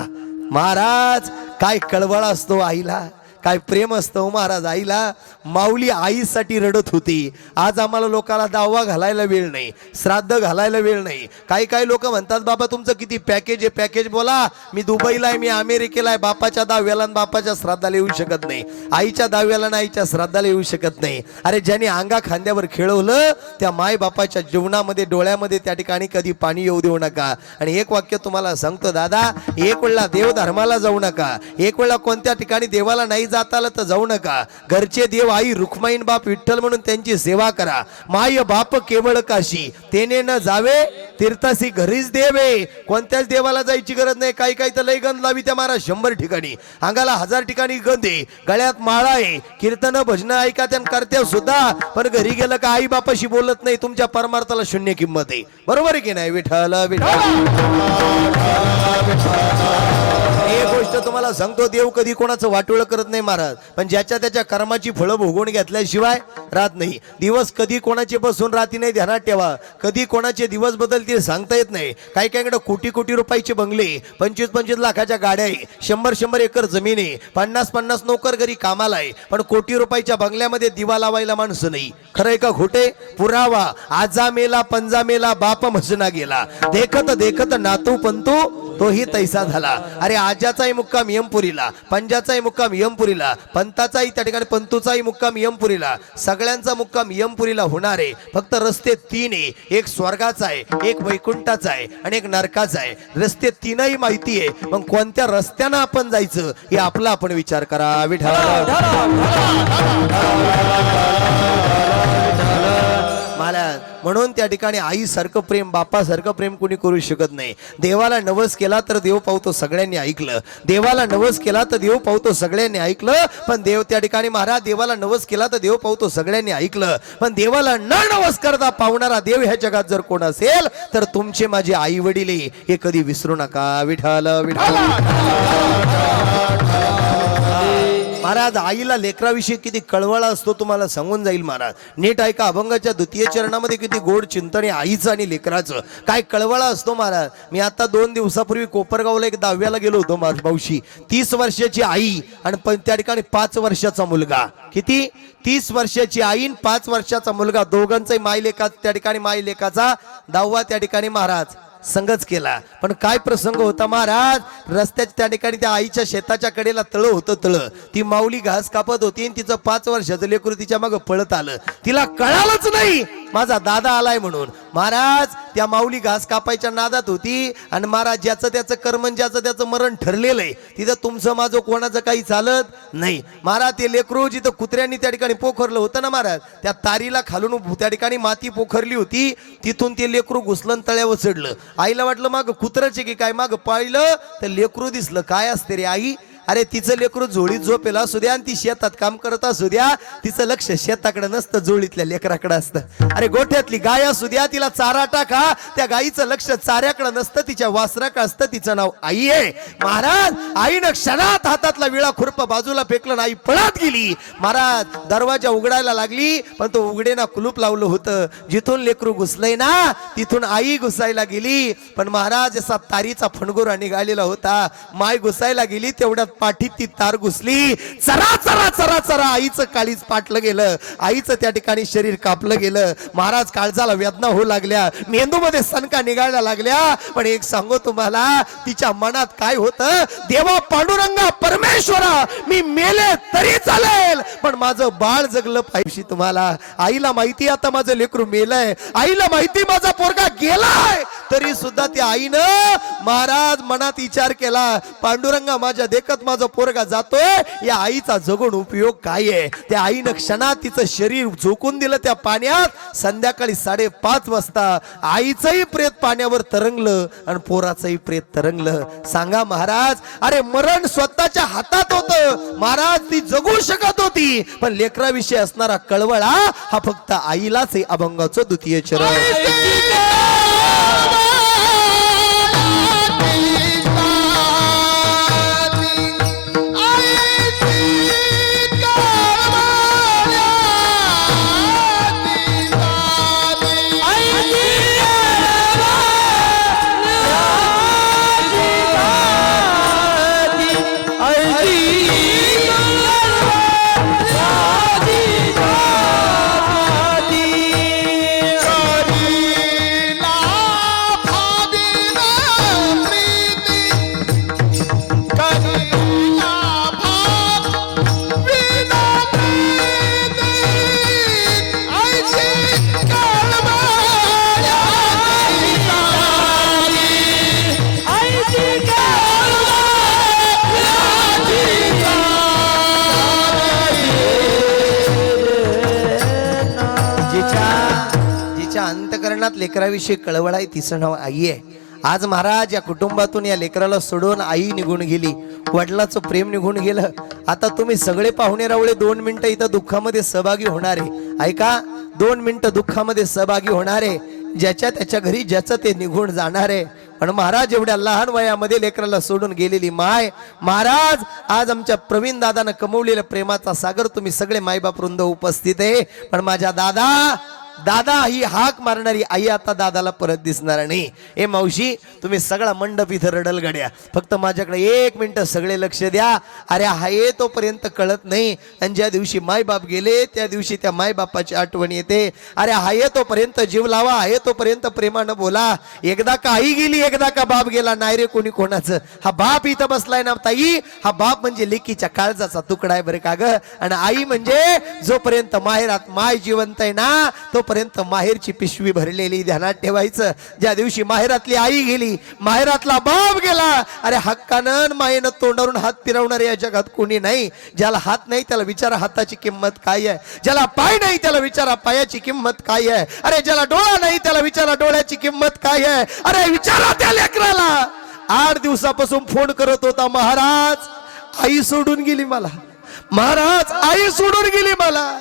महाराज, काय कळवळा असतो आईला, काय प्रेम असतो महाराज आईला. माऊली आईसाठी रडत होती. आज आम्हाला लोकांना दावा घालायला वेळ नाही, श्राद्ध घालायला वेळ नाही. काही काही लोक म्हणतात, बाबा तुमचं किती पॅकेज आहे, पॅकेज बोला. मी दुबईला आहे, मी अमेरिकेला आहे. बापाच्या दहाव्याला आणि बापाच्या श्राद्धाला येऊ शकत नाही. आईच्या दहाव्याला आणि आईच्या श्राद्धाला येऊ शकत नाही. अरे ज्यांनी अंगा खांद्यावर खेळवलं त्या माय बापाच्या जीवनामध्ये डोळ्यामध्ये त्या ठिकाणी कधी पाणी येऊ देऊ नका. आणि एक वाक्य तुम्हाला सांगतो दादा, एक वेळा देव धर्माला जाऊ नका. एक वेळा कोणत्या ठिकाणी देवाला नाही जाता आलं तर जाऊ नका. घरचे देव आई रुक्माईन बाप विठ्ठल म्हणून त्यांची सेवा करा. माय बाप केवळ काशी तेने न जावे तीर्थासी घरीच देवे. कोणत्याच देवाला जायची गरज नाही. काही काही तर लय गंध लावी त्या महाराज 100 ठिकाणी, अंगाला 1000 ठिकाणी गंध आहे, गळ्यात माळा आहे, कीर्तन भजन ऐका त्या करते सुद्धा, पण घरी गेलं का आई बापाशी बोलत नाही. तुमच्या परमार्थाला शून्य किंमत आहे. बरोबर आहे की नाही? विठ्ठल विठ्ठल. एक गोष्ट तुम्हाला सांगतो, देव कधी कोणाचं वाटोळं करत नाही महाराज, पण ज्याच्या त्याच्या कर्माची फळं भोगून घेतल्याशिवाय राहत नाही. दिवस कधी कोणाचे बसून राहती नाही, ध्यानात ठेवा. कधी कोणाचे दिवस बदलतील सांगता येत नाही. काही काहीकडे कोटी कोटी रुपयाचे बंगले, 25-25 लाखाच्या गाड्या आहे, 100-100 एकर जमीन आहे, 50-50 नोकर घरी कामाला आहे, पण कोटी रुपयाच्या बंगल्यामध्ये दिवा लावायला माणसं नाही. खरंय का खोटे? पुरावा, आजा मेला पंजा मेला बाप म्हसना गेला, देखत देखत नातू पंतू तोही तैसा झाला. अरे आजाचाही मुक्काम यमपुरीला, पंजाचाही मुक्काम यमपुरीला, पंताचाही त्या ठिकाणी पंतूचाही मुक्काम यमपुरीला, सगळ्यांचा मुक्काम यमपुरीला होणार आहे. फक्त रस्ते 3 आहे. एक स्वर्गाचा आहे, एक वैकुंठाचा आहे आणि एक नरकाचा आहे. रस्ते 3ही माहिती आहे. मग कोणत्या रस्त्यानं आपण जायचं हे आपला आपण विचार करा. विठ्ठल. म्हणून त्या ठिकाणी आईसारखं प्रेम बापासारखं प्रेम कोणी करू शकत नाही. देवाला नवस केला तर देव पावतो सगळ्यांनी ऐकलं. देवाला नवस केला तर देव पावतो सगळ्यांनी ऐकलं. पण देव त्या ठिकाणी महाराज देवाला नवस केला तर देव पावतो सगळ्यांनी ऐकलं. पण देवाला न नवस करता पावणारा देव ह्या जगात जर कोण असेल तर तुमचे माझे आई वडील हे कधी विसरू नका. विठाल विठाल. महाराज आईला लेकराविषयी किती कळवळा असतो तुम्हाला सांगून जाईल महाराज. नीट ऐका. अभंगाच्या द्वितीय चरणामध्ये किती गोड चिंतन आहे आईचं आणि लेकराचं. काय कळवळा असतो महाराज. मी आता 2 दिवसापूर्वी कोपरगावला एक 10व्याला गेलो होतो महाराज. मावशी 30 वर्षाची आई आणि त्या ठिकाणी 5 वर्षाचा मुलगा. किती 30 वर्षाची आई 5 वर्षाचा मुलगा. दोघांचाही मायलेका त्या ठिकाणी मायलेकाचा 10वा त्या ठिकाणी महाराज संगच केला. पण काय प्रसंग होता महाराज. रस्त्याच्या त्या ठिकाणी त्या आईच्या शेताच्या कडेला तळ होतं. तळ ती माऊली घास कापत होती आणि तिचं 5 वर्षाचं लेकरू तिच्या मागं पळत आलं. तिला कळालंच नाही माझा दादा आलाय म्हणून. महाराज त्या माऊली घास कापायच्या नादात होती आणि महाराज ज्याचं त्याचं कर्म ज्याचं त्याचं मरण ठरलेलं आहे तिथं तुमचं माझं कोणाचं काही चालत नाही. महाराज ते लेकरू जिथं कुत्र्यांनी त्या ठिकाणी पोखरलं होतं ना महाराज त्या तारीला खालून त्या ठिकाणी माती पोखरली होती. तिथून ते लेकरू घुसलं तळ्यावर चढलं. आईला वाटलं माग कुत्राचे की काय. माग पाहिलं तर लेकरू दिसलं. काय असते रे आई. अरे तिचं लेकरू झोळीत झोपेला असू द्या आणि ती शेतात काम करत असू द्या. तिचं लक्ष शेताकडे नसतं झोळीतल्या लेकराकडे असतं. अरे गोठ्यातली गाय असू द्या तिला चारा टाका. त्या गायीचं लक्ष चाऱ्याकडे नसतं तिच्या वासराकडे असतं. तिचं नाव आई आहे. महाराज आईनं क्षणात हातातला विळा खुरप बाजूला फेकलं. आई पळत गेली. महाराज दरवाजा उघडायला लागली पण तो उघडेना कुलूप लावलं होतं. जिथून लेकरू घुसलंय ना तिथून आई घुसायला गेली. पण महाराज असा तारीचा फणगोरा निघालेला होता. माय घुसायला गेली तेवढ्यात पाठीत ती तार घुसली. चरा चरा चरा चरा आईचं काळीच पाटलं गेलं. आईचं त्या ठिकाणी शरीर कापलं गेलं. महाराज काळजाला वेदना होऊ लागल्या. मेंदूमध्ये सणका निघायला लागल्या. पण एक सांगू तुम्हाला तिच्या मनात काय होतं. देवा पांडुरंगा परमेश्वरा मी मेले तरी चालेल पण माझं बाळ जगलं पाहिजे. तुम्हाला आईला माहिती आता माझं लेकरू मेलंय. आईला माहिती माझा पोरगा गेलाय. तरी सुद्धा त्या आईनं महाराज मनात विचार केला पांडुरंगा माझ्या देखत माझा पोरगा जातोय. या आईचा जगून उपयोग काय आहे. त्या आईनं क्षणात तिचं शरीर झोकून दिलं त्या पाण्यात. संध्याकाळी 5:30 वाजता आईचंही प्रेत पाण्यावर तरंगलं आणि पोराचंही प्रेत तरंगलं. सांगा महाराज अरे मरण स्वतःच्या हातात होतं. महाराज ती जगू शकत होती पण लेकराविषयी असणारा कळवळा हा फक्त आईलाच आहे. अभंगाचं द्वितीय चरण. अंतकरणात लेकराविषयी कळवळ आहे तिचं नाव आई आहे. आज महाराज या कुटुंबातून या लेकराला सोडून आई निघून गेली. वडिलाचं प्रेम निघून गेलं. आता तुम्ही सगळे पाहुणे रावळे 2 मिनिटं इथं दुःखामध्ये सहभागी होणार आहे. ऐका 2 मिनिटं दुःखामध्ये सहभागी होणार आहे. ज्याच्या त्याच्या घरी ज्याचं ते निघून जाणार आहे. पण महाराज एवढ्या लहान वयामध्ये लेकराला सोडून गेलेली माय. महाराज आज आमच्या प्रवीण दादानं कमवलेल्या प्रेमाचा सागर तुम्ही सगळे मायबाप वृंद उपस्थित आहे. पण माझ्या दादा ही हाक मारणारी आई आता दादाला परत दिसणार नाही. ए मावशी तुम्ही सगळा मंडप इथं रडल गड्या. फक्त माझ्याकडे 1 मिनिट सगळे लक्ष द्या. अरे हाय तोपर्यंत कळत नाही आणि ज्या दिवशी मायबाप गेले त्या दिवशी त्या मायबापाची आठवण येते. अरे हाय तोपर्यंत जीव लावा. आहे तोपर्यंत प्रेमानं बोला. एकदा का आई गेली एकदा का बाप गेला नाही रे कोणी कोणाचं. हा बाप इथं बसलाय ना ताई हा बाप म्हणजे लेकीच्या काळजाचा तुकडा आहे बरं का ग. आणि आई म्हणजे जोपर्यंत माहेरात माय जिवंत आहे ना तोपर्यंत तोपर्यंत माहेरची पिशवी भरलेली ध्यानात ठेवायचं. ज्या दिवशी माहेरातली आई गेली, माहेरातला बाप गेला, अरे हक्कानं मायेनं तोंडावरून हात फिरवणारे या जगात कोणी नाही. ज्याला हात नाही त्याला विचारा हाताची किंमत काय आहे. ज्याला पाय नाही त्याला विचारा पायाची किंमत काय आहे. अरे ज्याला डोळा नाही त्याला विचारा डोळ्याची किंमत काय आहे. अरे विचारा त्या लेकराला. 8 दिवसापासून फोन करत होता, महाराज आई सोडून गेली मला, महाराज आई सोडून गेली मला.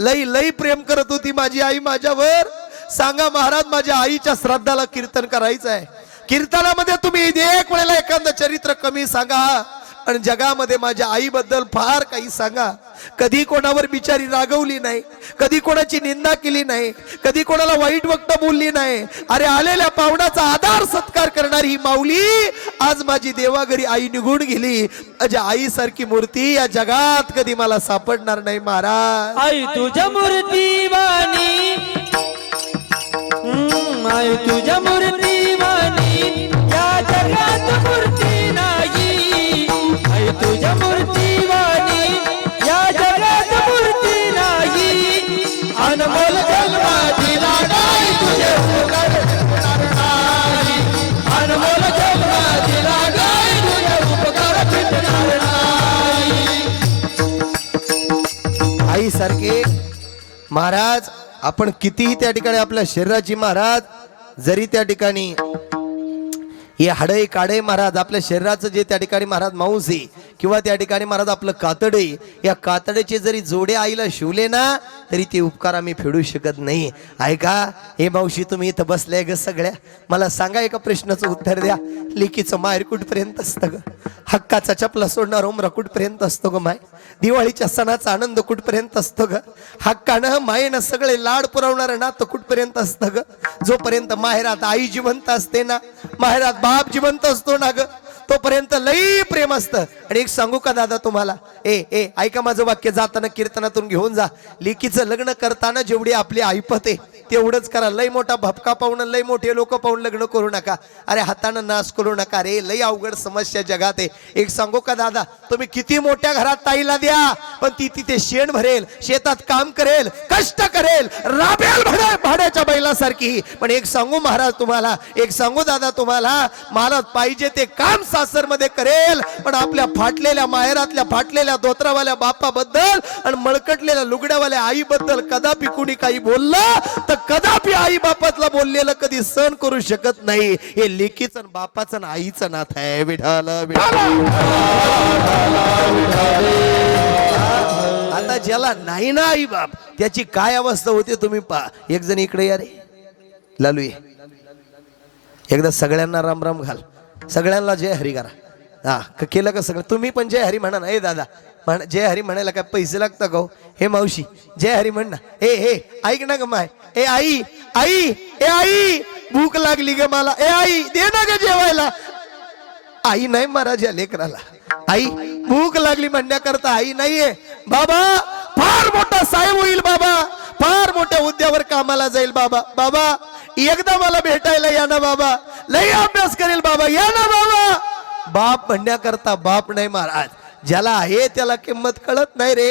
लई लई प्रेम करत होती माझी आई माझ्यावर. सांगा महाराज, माझ्या आईच्या श्राद्धाला कीर्तन करायचं आहे. कीर्तनामध्ये तुम्ही एक वेळेला एखादं चरित्र कमी सांगा, आणि जगामध्ये माझ्या आईबद्दल फार काही सांगा. कधी कोणावर बिचारी रागवली नाही, कधी कोणाची निंदा केली नाही, कधी कोणाला वाईट वक्त बोलली नाही. अरे आलेल्या पाहुणाचा आदर सत्कार करणारी ही माऊली आज माझी देवाघरी आई निघून गेली. माझ्या आईसारखी मूर्ती या जगात कधी मला सापडणार नाही महाराज. आई तुझ्या मूर्ती वाणी, आई तुझ्या मूर्ती वाणी या जगात मूर्ती नाही. आई तुझ्या मूर्ती वाणी या जगात मूर्ती नाही. अनमोल जन्म दिला गाय तुझे उपकार फिटणार नाही. अनमोल जन्म दिला गाय तुझे उपकार फिटणार नाही. आई सारखे महाराज आपण कितीही त्या ठिकाणी आपल्या शरीराची महाराज, जरी त्या ठिकाणी हे हाडे काडे महाराज, आपल्या शरीराचं जे त्या ठिकाणी महाराज मांस आहे किंवा त्या ठिकाणी महाराज आपलं कातडे, या कातड्याचे जरी जोडे आईला शिवले ना तरी ते उपकार आम्ही फेडू शकत नाही. ऐका हे मावशी, तुम्ही इथं बसले ग सगळ्या, मला सांगा एका प्रश्नाचं उत्तर द्या. लेकीचं माहेर कुठपर्यंत असतं ग? हक्काचा चपला सोडणार उमरा कुठपर्यंत असतो ग माय? दिवाळीच्या सणाचा आनंद कुठपर्यंत असतो ग? हक्कानं मायेनं सगळे लाड पुरवणारं नातं कुठपर्यंत असतं ग? जोपर्यंत माहेरात आई जिवंत असते ना, माहेरात बाप जिवंत असतो ना ग, तोपर्यंत लई प्रेम असतं. आणि एक सांगू का दादा तुम्हाला, ऐका माझं वाक्य, जाताना कीर्तनातून घेऊन जा. लेकीचं लग्न करताना जेवढी आपली ऐपत आहे तेवढंच करा. लई मोठा भपका पाहून, लई मोठे लोक पाहून लग्न करू नका. अरे हातानं नाश करू नका रे, लई अवघड समस्या जगात आहे. एक सांगू का दादा, तुम्ही किती मोठ्या घरात ताईला द्या, पण ती तिथे शेण भरेल, शेतात काम करेल, कष्ट करेल, राबेल भाड्याच्या बैलासारखी. पण एक सांगू महाराज तुम्हाला, एक सांगू दादा तुम्हाला, मला पाहिजे ते काम सासर मध्ये करेल, पण आपल्या फाटलेल्या माहेरातल्या फाटलेल्या धोत्रावाल्या बापाबद्दल आणि मळकटलेल्या लुगड्यावाल्या आईबद्दल कदापि कुणी काही बोललं तर कदापि आई बापातला बोललेलं कधी सहन करू शकत नाही. हे लेकीचं आणि बापाचं आणि आईचं नात आहे. विठाल आता ज्याला नाही ना आई बाप त्याची काय अवस्था होते तुम्ही पहा. एक जण इकडे या रे लालू, ये एकदा सगळ्यांना राम राम घाल, सगळ्यांना जय हरी करा. हा केलं का सगळं? तुम्ही पण जय हरी म्हणा ना. जय दादा म्हण, जय हरी म्हणायला काय पैसे लागतात का? हे मावशी जय हरी म्हण ना. हे ऐक ना ग माय, आई आई आई भूक लागली ग मला, आई दे ना ग जेवायला. आई नाही महाराज या लेकराला, आई भूक लागली म्हणण्याकरता आई नाहीये. बाबा फार मोठा साहेब होईल, बाबा फार मोठ्या हुद्द्यावर कामाला जाईल, बाबा बाबा एकदा मला भेटायला या ना बाबा, लई अभ्यास करेल बाबा, या ना बाबा. बाप म्हणण्याकरता बाप नाही महाराज, ज्याला आहे त्याला किंमत कळत नाही रे.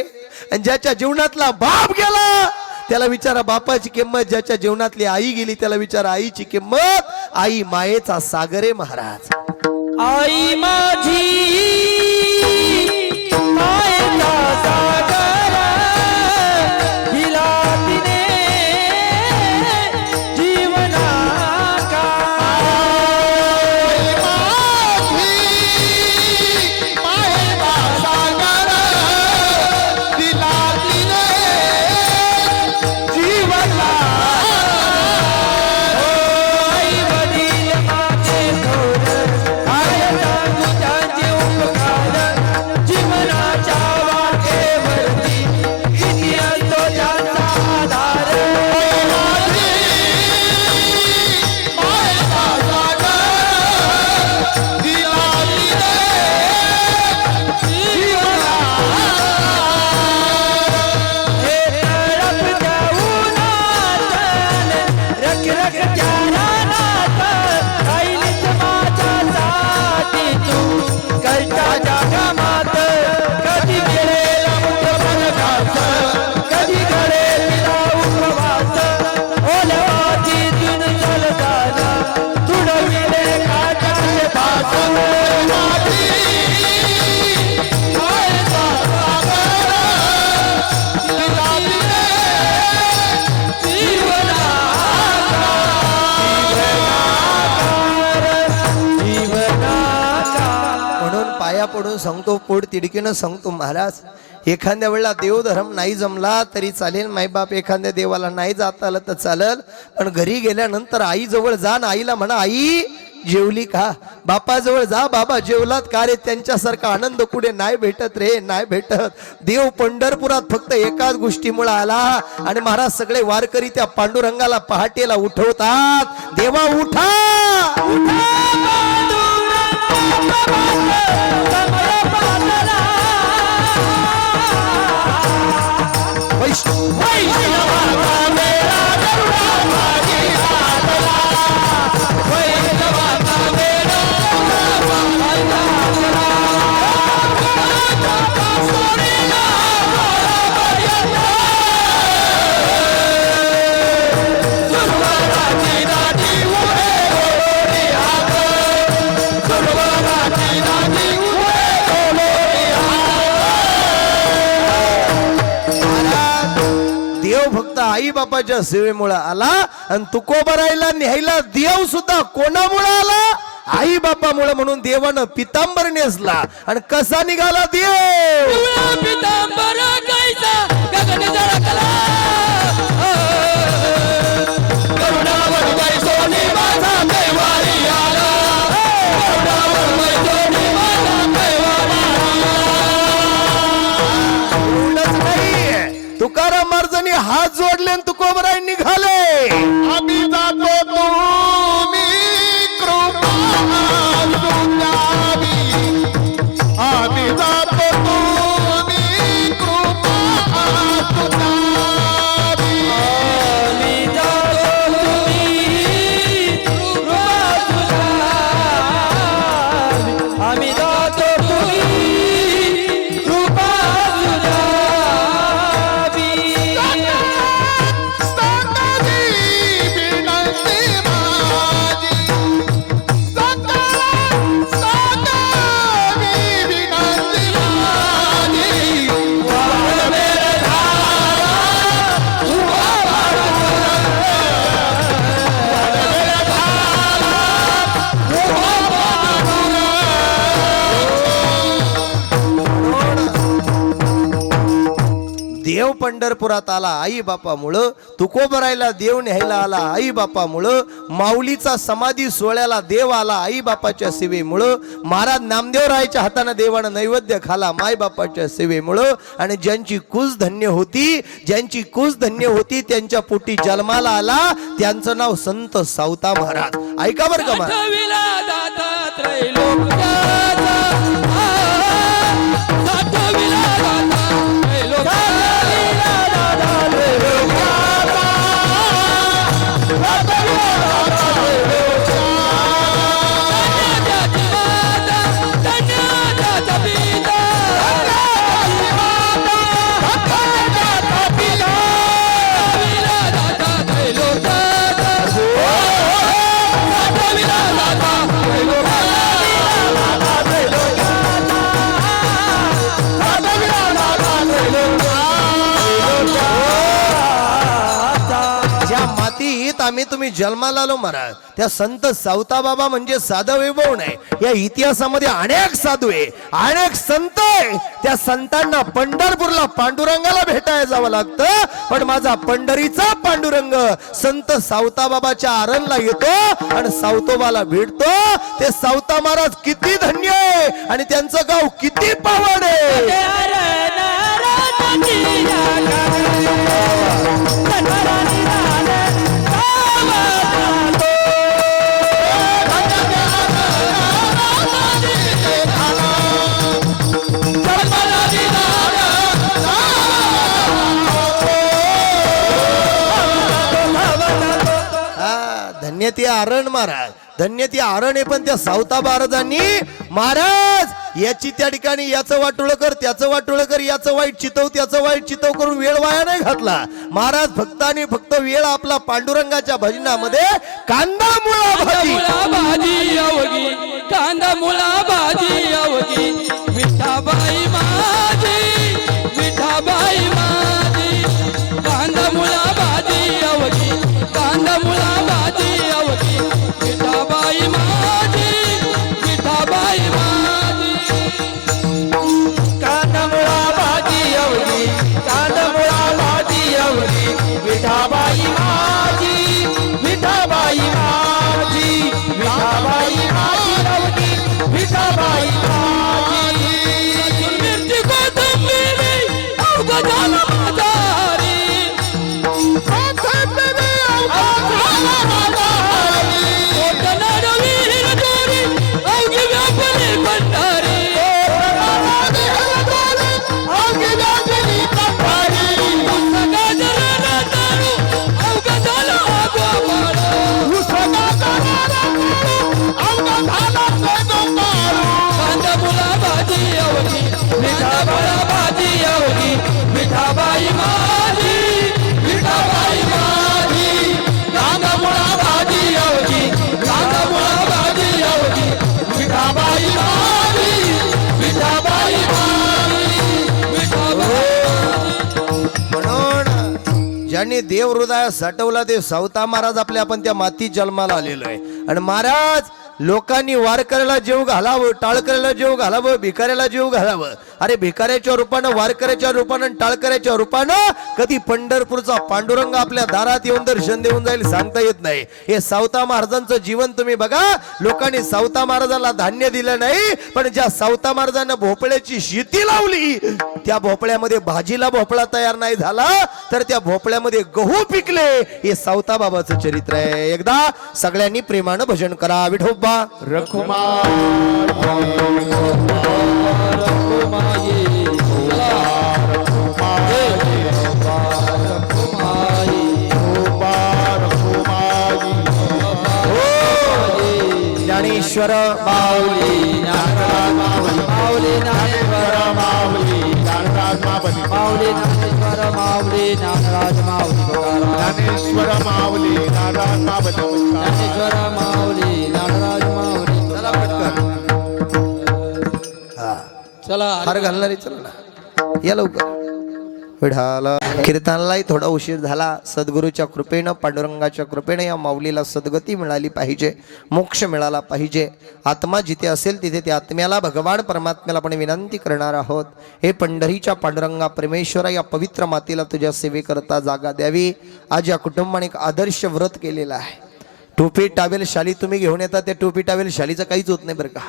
आणि ज्याच्या जीवनातला बाप गेला त्याला विचारा बापाची किंमत, ज्याच्या जीवनातली आई गेली त्याला विचारा आईची किंमत. आई मायेचा सागर आहे महाराज. आई माझी मायेचा सागर, हिला तिने जीवना का. आई वडील माझे थोर, आई सांगू त्यांचे सांगतो पोट तिडकीनं सांगतो महाराज, एखाद्या वेळेला देवधर्म नाही जमला तरी चालेल, मायबाप एखाद्या देवाला नाही जाता आलं तर चालेल, पण घरी गेल्यानंतर आई जवळ जा ना, आईला म्हणा आई जेवली का, बापाजवळ जा बाबा जेवलात का रे, त्यांच्यासारखा आनंद कुठे नाही भेटत रे, नाही भेटत. देव पंढरपुरात फक्त एकाच गोष्टीमुळे आला आणि महाराज सगळे वारकरी त्या पांडुरंगाला पहाटेला उठवतात, देवा उठा फक्त आई बापाच्या सेवेमुळे आला आणि तुकोबरायला न्यायला देव सुद्धा कोणामुळे आला, आई बापामुळे. म्हणून देवानं पितांबर नेसला आणि कसा निघाला देव, पितांबर कैसा गगन जळकला, करुणावर बैसोनी माझा कैवारी आला, करुणावर बैसोनी माझा कैवारी नाही. तुकाराम महाराजांनी हात जोडले आणि तुकोबराय निघाले. आम्ही जातो तुम्ही कृपा सुटावी, आम्ही जातो तुम्ही कृपा सुटावी, आम्ही जातो तुम्ही कृपा सुधावी, आम्ही जातो तुम्ही कृपा देव पंढरपुरात आला आई बापामुळं, तुकोबरायला देव न्यायला आला आई बापामुळं, माऊलीचा समाधी सोहळ्याला देव आला आई बापाच्या सेवेमुळं, महाराज नामदेवरायच्या हाताने देवानं नैवेद्य खाला माय बापाच्या सेवेमुळं. आणि ज्यांची कुस धन्य होती, ज्यांची कुस धन्य होती त्यांच्या पोटी जन्माला आला, त्यांचं नाव संत सावता महाराज. ऐका बरं का महाराज, आम्ही तुम्ही जन्माला आलो महाराज, त्या संत सावता बाबा म्हणजे साधा वैभव नाही. या इतिहासामध्ये अनेक साधू आहे, अनेक संत आहे. त्या संतांना पंढरपूरला पांडुरंगाला भेटायला जावं लागतं, पण माझा पंढरीचा पांडुरंग संत सावता बाबाच्या आरणला येतो आणि सावतोबाला भेटतो. ते सावता महाराज किती धन्य आहे आणि त्यांचं गाव किती पावन आहे. धन्य ते आरण महाराज, धन्य ती आरण आहे. पण त्या सावता महाराजांनी महाराज याची त्या ठिकाणी याचं वाटोळ कर, त्याचं वाटोळ कर, याचं वाईट चितव, त्याचं वाईट चितव करून वेळ वाया नाही घातला महाराज. फक्त आणि फक्त वेळ आपला पांडुरंगाच्या भजनामध्ये कांदा मुळा भाजी अवगी, कांदा मुळा भाजी अवगी, विठाबाई माझी, विठाबाई माझी, कांदा मुळा भाजी अवगी, कांदा मुळा भाजी अवगी, विठाबाई माझी, विठाबाई माझी. ज्यांनी देव हृदयात साठवला ते सावता महाराज आपल्या आपण त्या मातीत जन्माला आलेलो आहे. आणि महाराज लोकांनी वारकऱ्याला जीव घालावं, टाळकऱ्याला जीव घालावं, भिकाऱ्याला जीव घालावं. अरे भिकाऱ्याच्या रूपानं, वारकऱ्याच्या रूपानं, टाळकऱ्याच्या रूपानं कधी पंढरपूरचा पांडुरंग आपल्या दारात येऊन दर्शन देऊन जाईल सांगता येत नाही. हे सावता महाराजांचं जीवन तुम्ही बघा. लोकांनी सावता महाराजाला धान्य दिलं नाही, पण ज्या सावता महाराजांना भोपळ्याची शेती लावली त्या भोपळ्यामध्ये भाजीला भोपळा तयार नाही झाला तर त्या भोपळ्यामध्ये गहू पिकले. हे सावता बाबाचं चरित्र आहे. एकदा सगळ्यांनी प्रेमानं भजन करा. विठोबा रखुमार ज्ञानेश्वर माऊली, माऊली ज्ञानेश्वर माऊली, माऊली ज्ञानेश्वर माऊली, ज्ञानराज माऊली तुकाराम. ज्ञानेश्वर माऊली नारायण ज्ञानेश्वर माऊली ज्ञानराज माऊली चला पटकन. चला हार घालणारे चला ना, या लवकर. विढाला कीर्तनालाही थोडा उशीर झाला. सद्गुरूच्या कृपेनं, पांडुरंगाच्या कृपेनं या माऊलीला सद्गती मिळाली पाहिजे, मोक्ष मिळाला पाहिजे. आत्मा जिथे असेल तिथे त्या आत्म्याला भगवान परमात्म्याला आपण विनंती करणार आहोत. हे पंढरीच्या पांडुरंगा परमेश्वरा, या पवित्र मातेला तुझ्या सेवेकरता जागा द्यावी. आज या कुटुंबाने एक आदर्श व्रत केलेलं आहे. टोपी टावेल शाली तुम्ही घेऊन येता, त्या टोपी टावेल शालीचं काहीच होत नाही बरं का,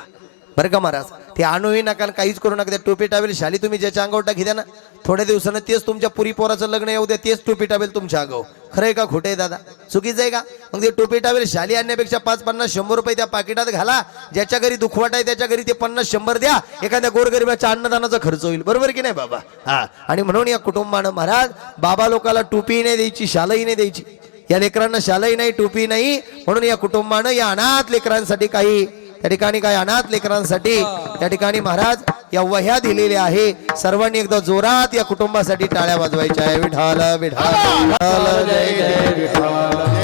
बरं का महाराज. ते आणूही नका, काहीच करू नका. त्या टोपी टावेल शाली तुम्ही ज्याच्या अंगावर टाकी द्या ना, थोड्या दिवसानं तेच तुमच्या पुरी पोराचं लग्न येऊ द्या, तेच टोपी टावेल तुमच्या अंगावर. खरं आहे का खोटं आहे दादा, चुकीचं आहे का? मग ते टोपी टावेल शाली आणण्यापेक्षा 5-50-100 रुपये त्या पाकिटात घाला. ज्याच्या घरी दुखवाट आहे त्याच्या घरी ते 50-100 द्या. एखाद्या गोरगरिबाच्या अन्नदानाचा खर्च होईल. बरोबर की नाही बाबा? हा. आणि म्हणून या कुटुंबानं महाराज बाबा लोकाला टोपी नाही द्यायची, शालही नाही द्यायची. या लेकरांना शालही नाही, टोपी नाही. म्हणून या कुटुंबानं या अनाथ लेकरांसाठी काही त्या ठिकाणी काय अनाथ लेकरांसाठी त्या ठिकाणी महाराज या वह्या दिलेल्या आहे. सर्वांनी एकदा जोरात या कुटुंबासाठी टाळ्या वाजवायच्या आहे. विठाल विठाल जय जय विठाल.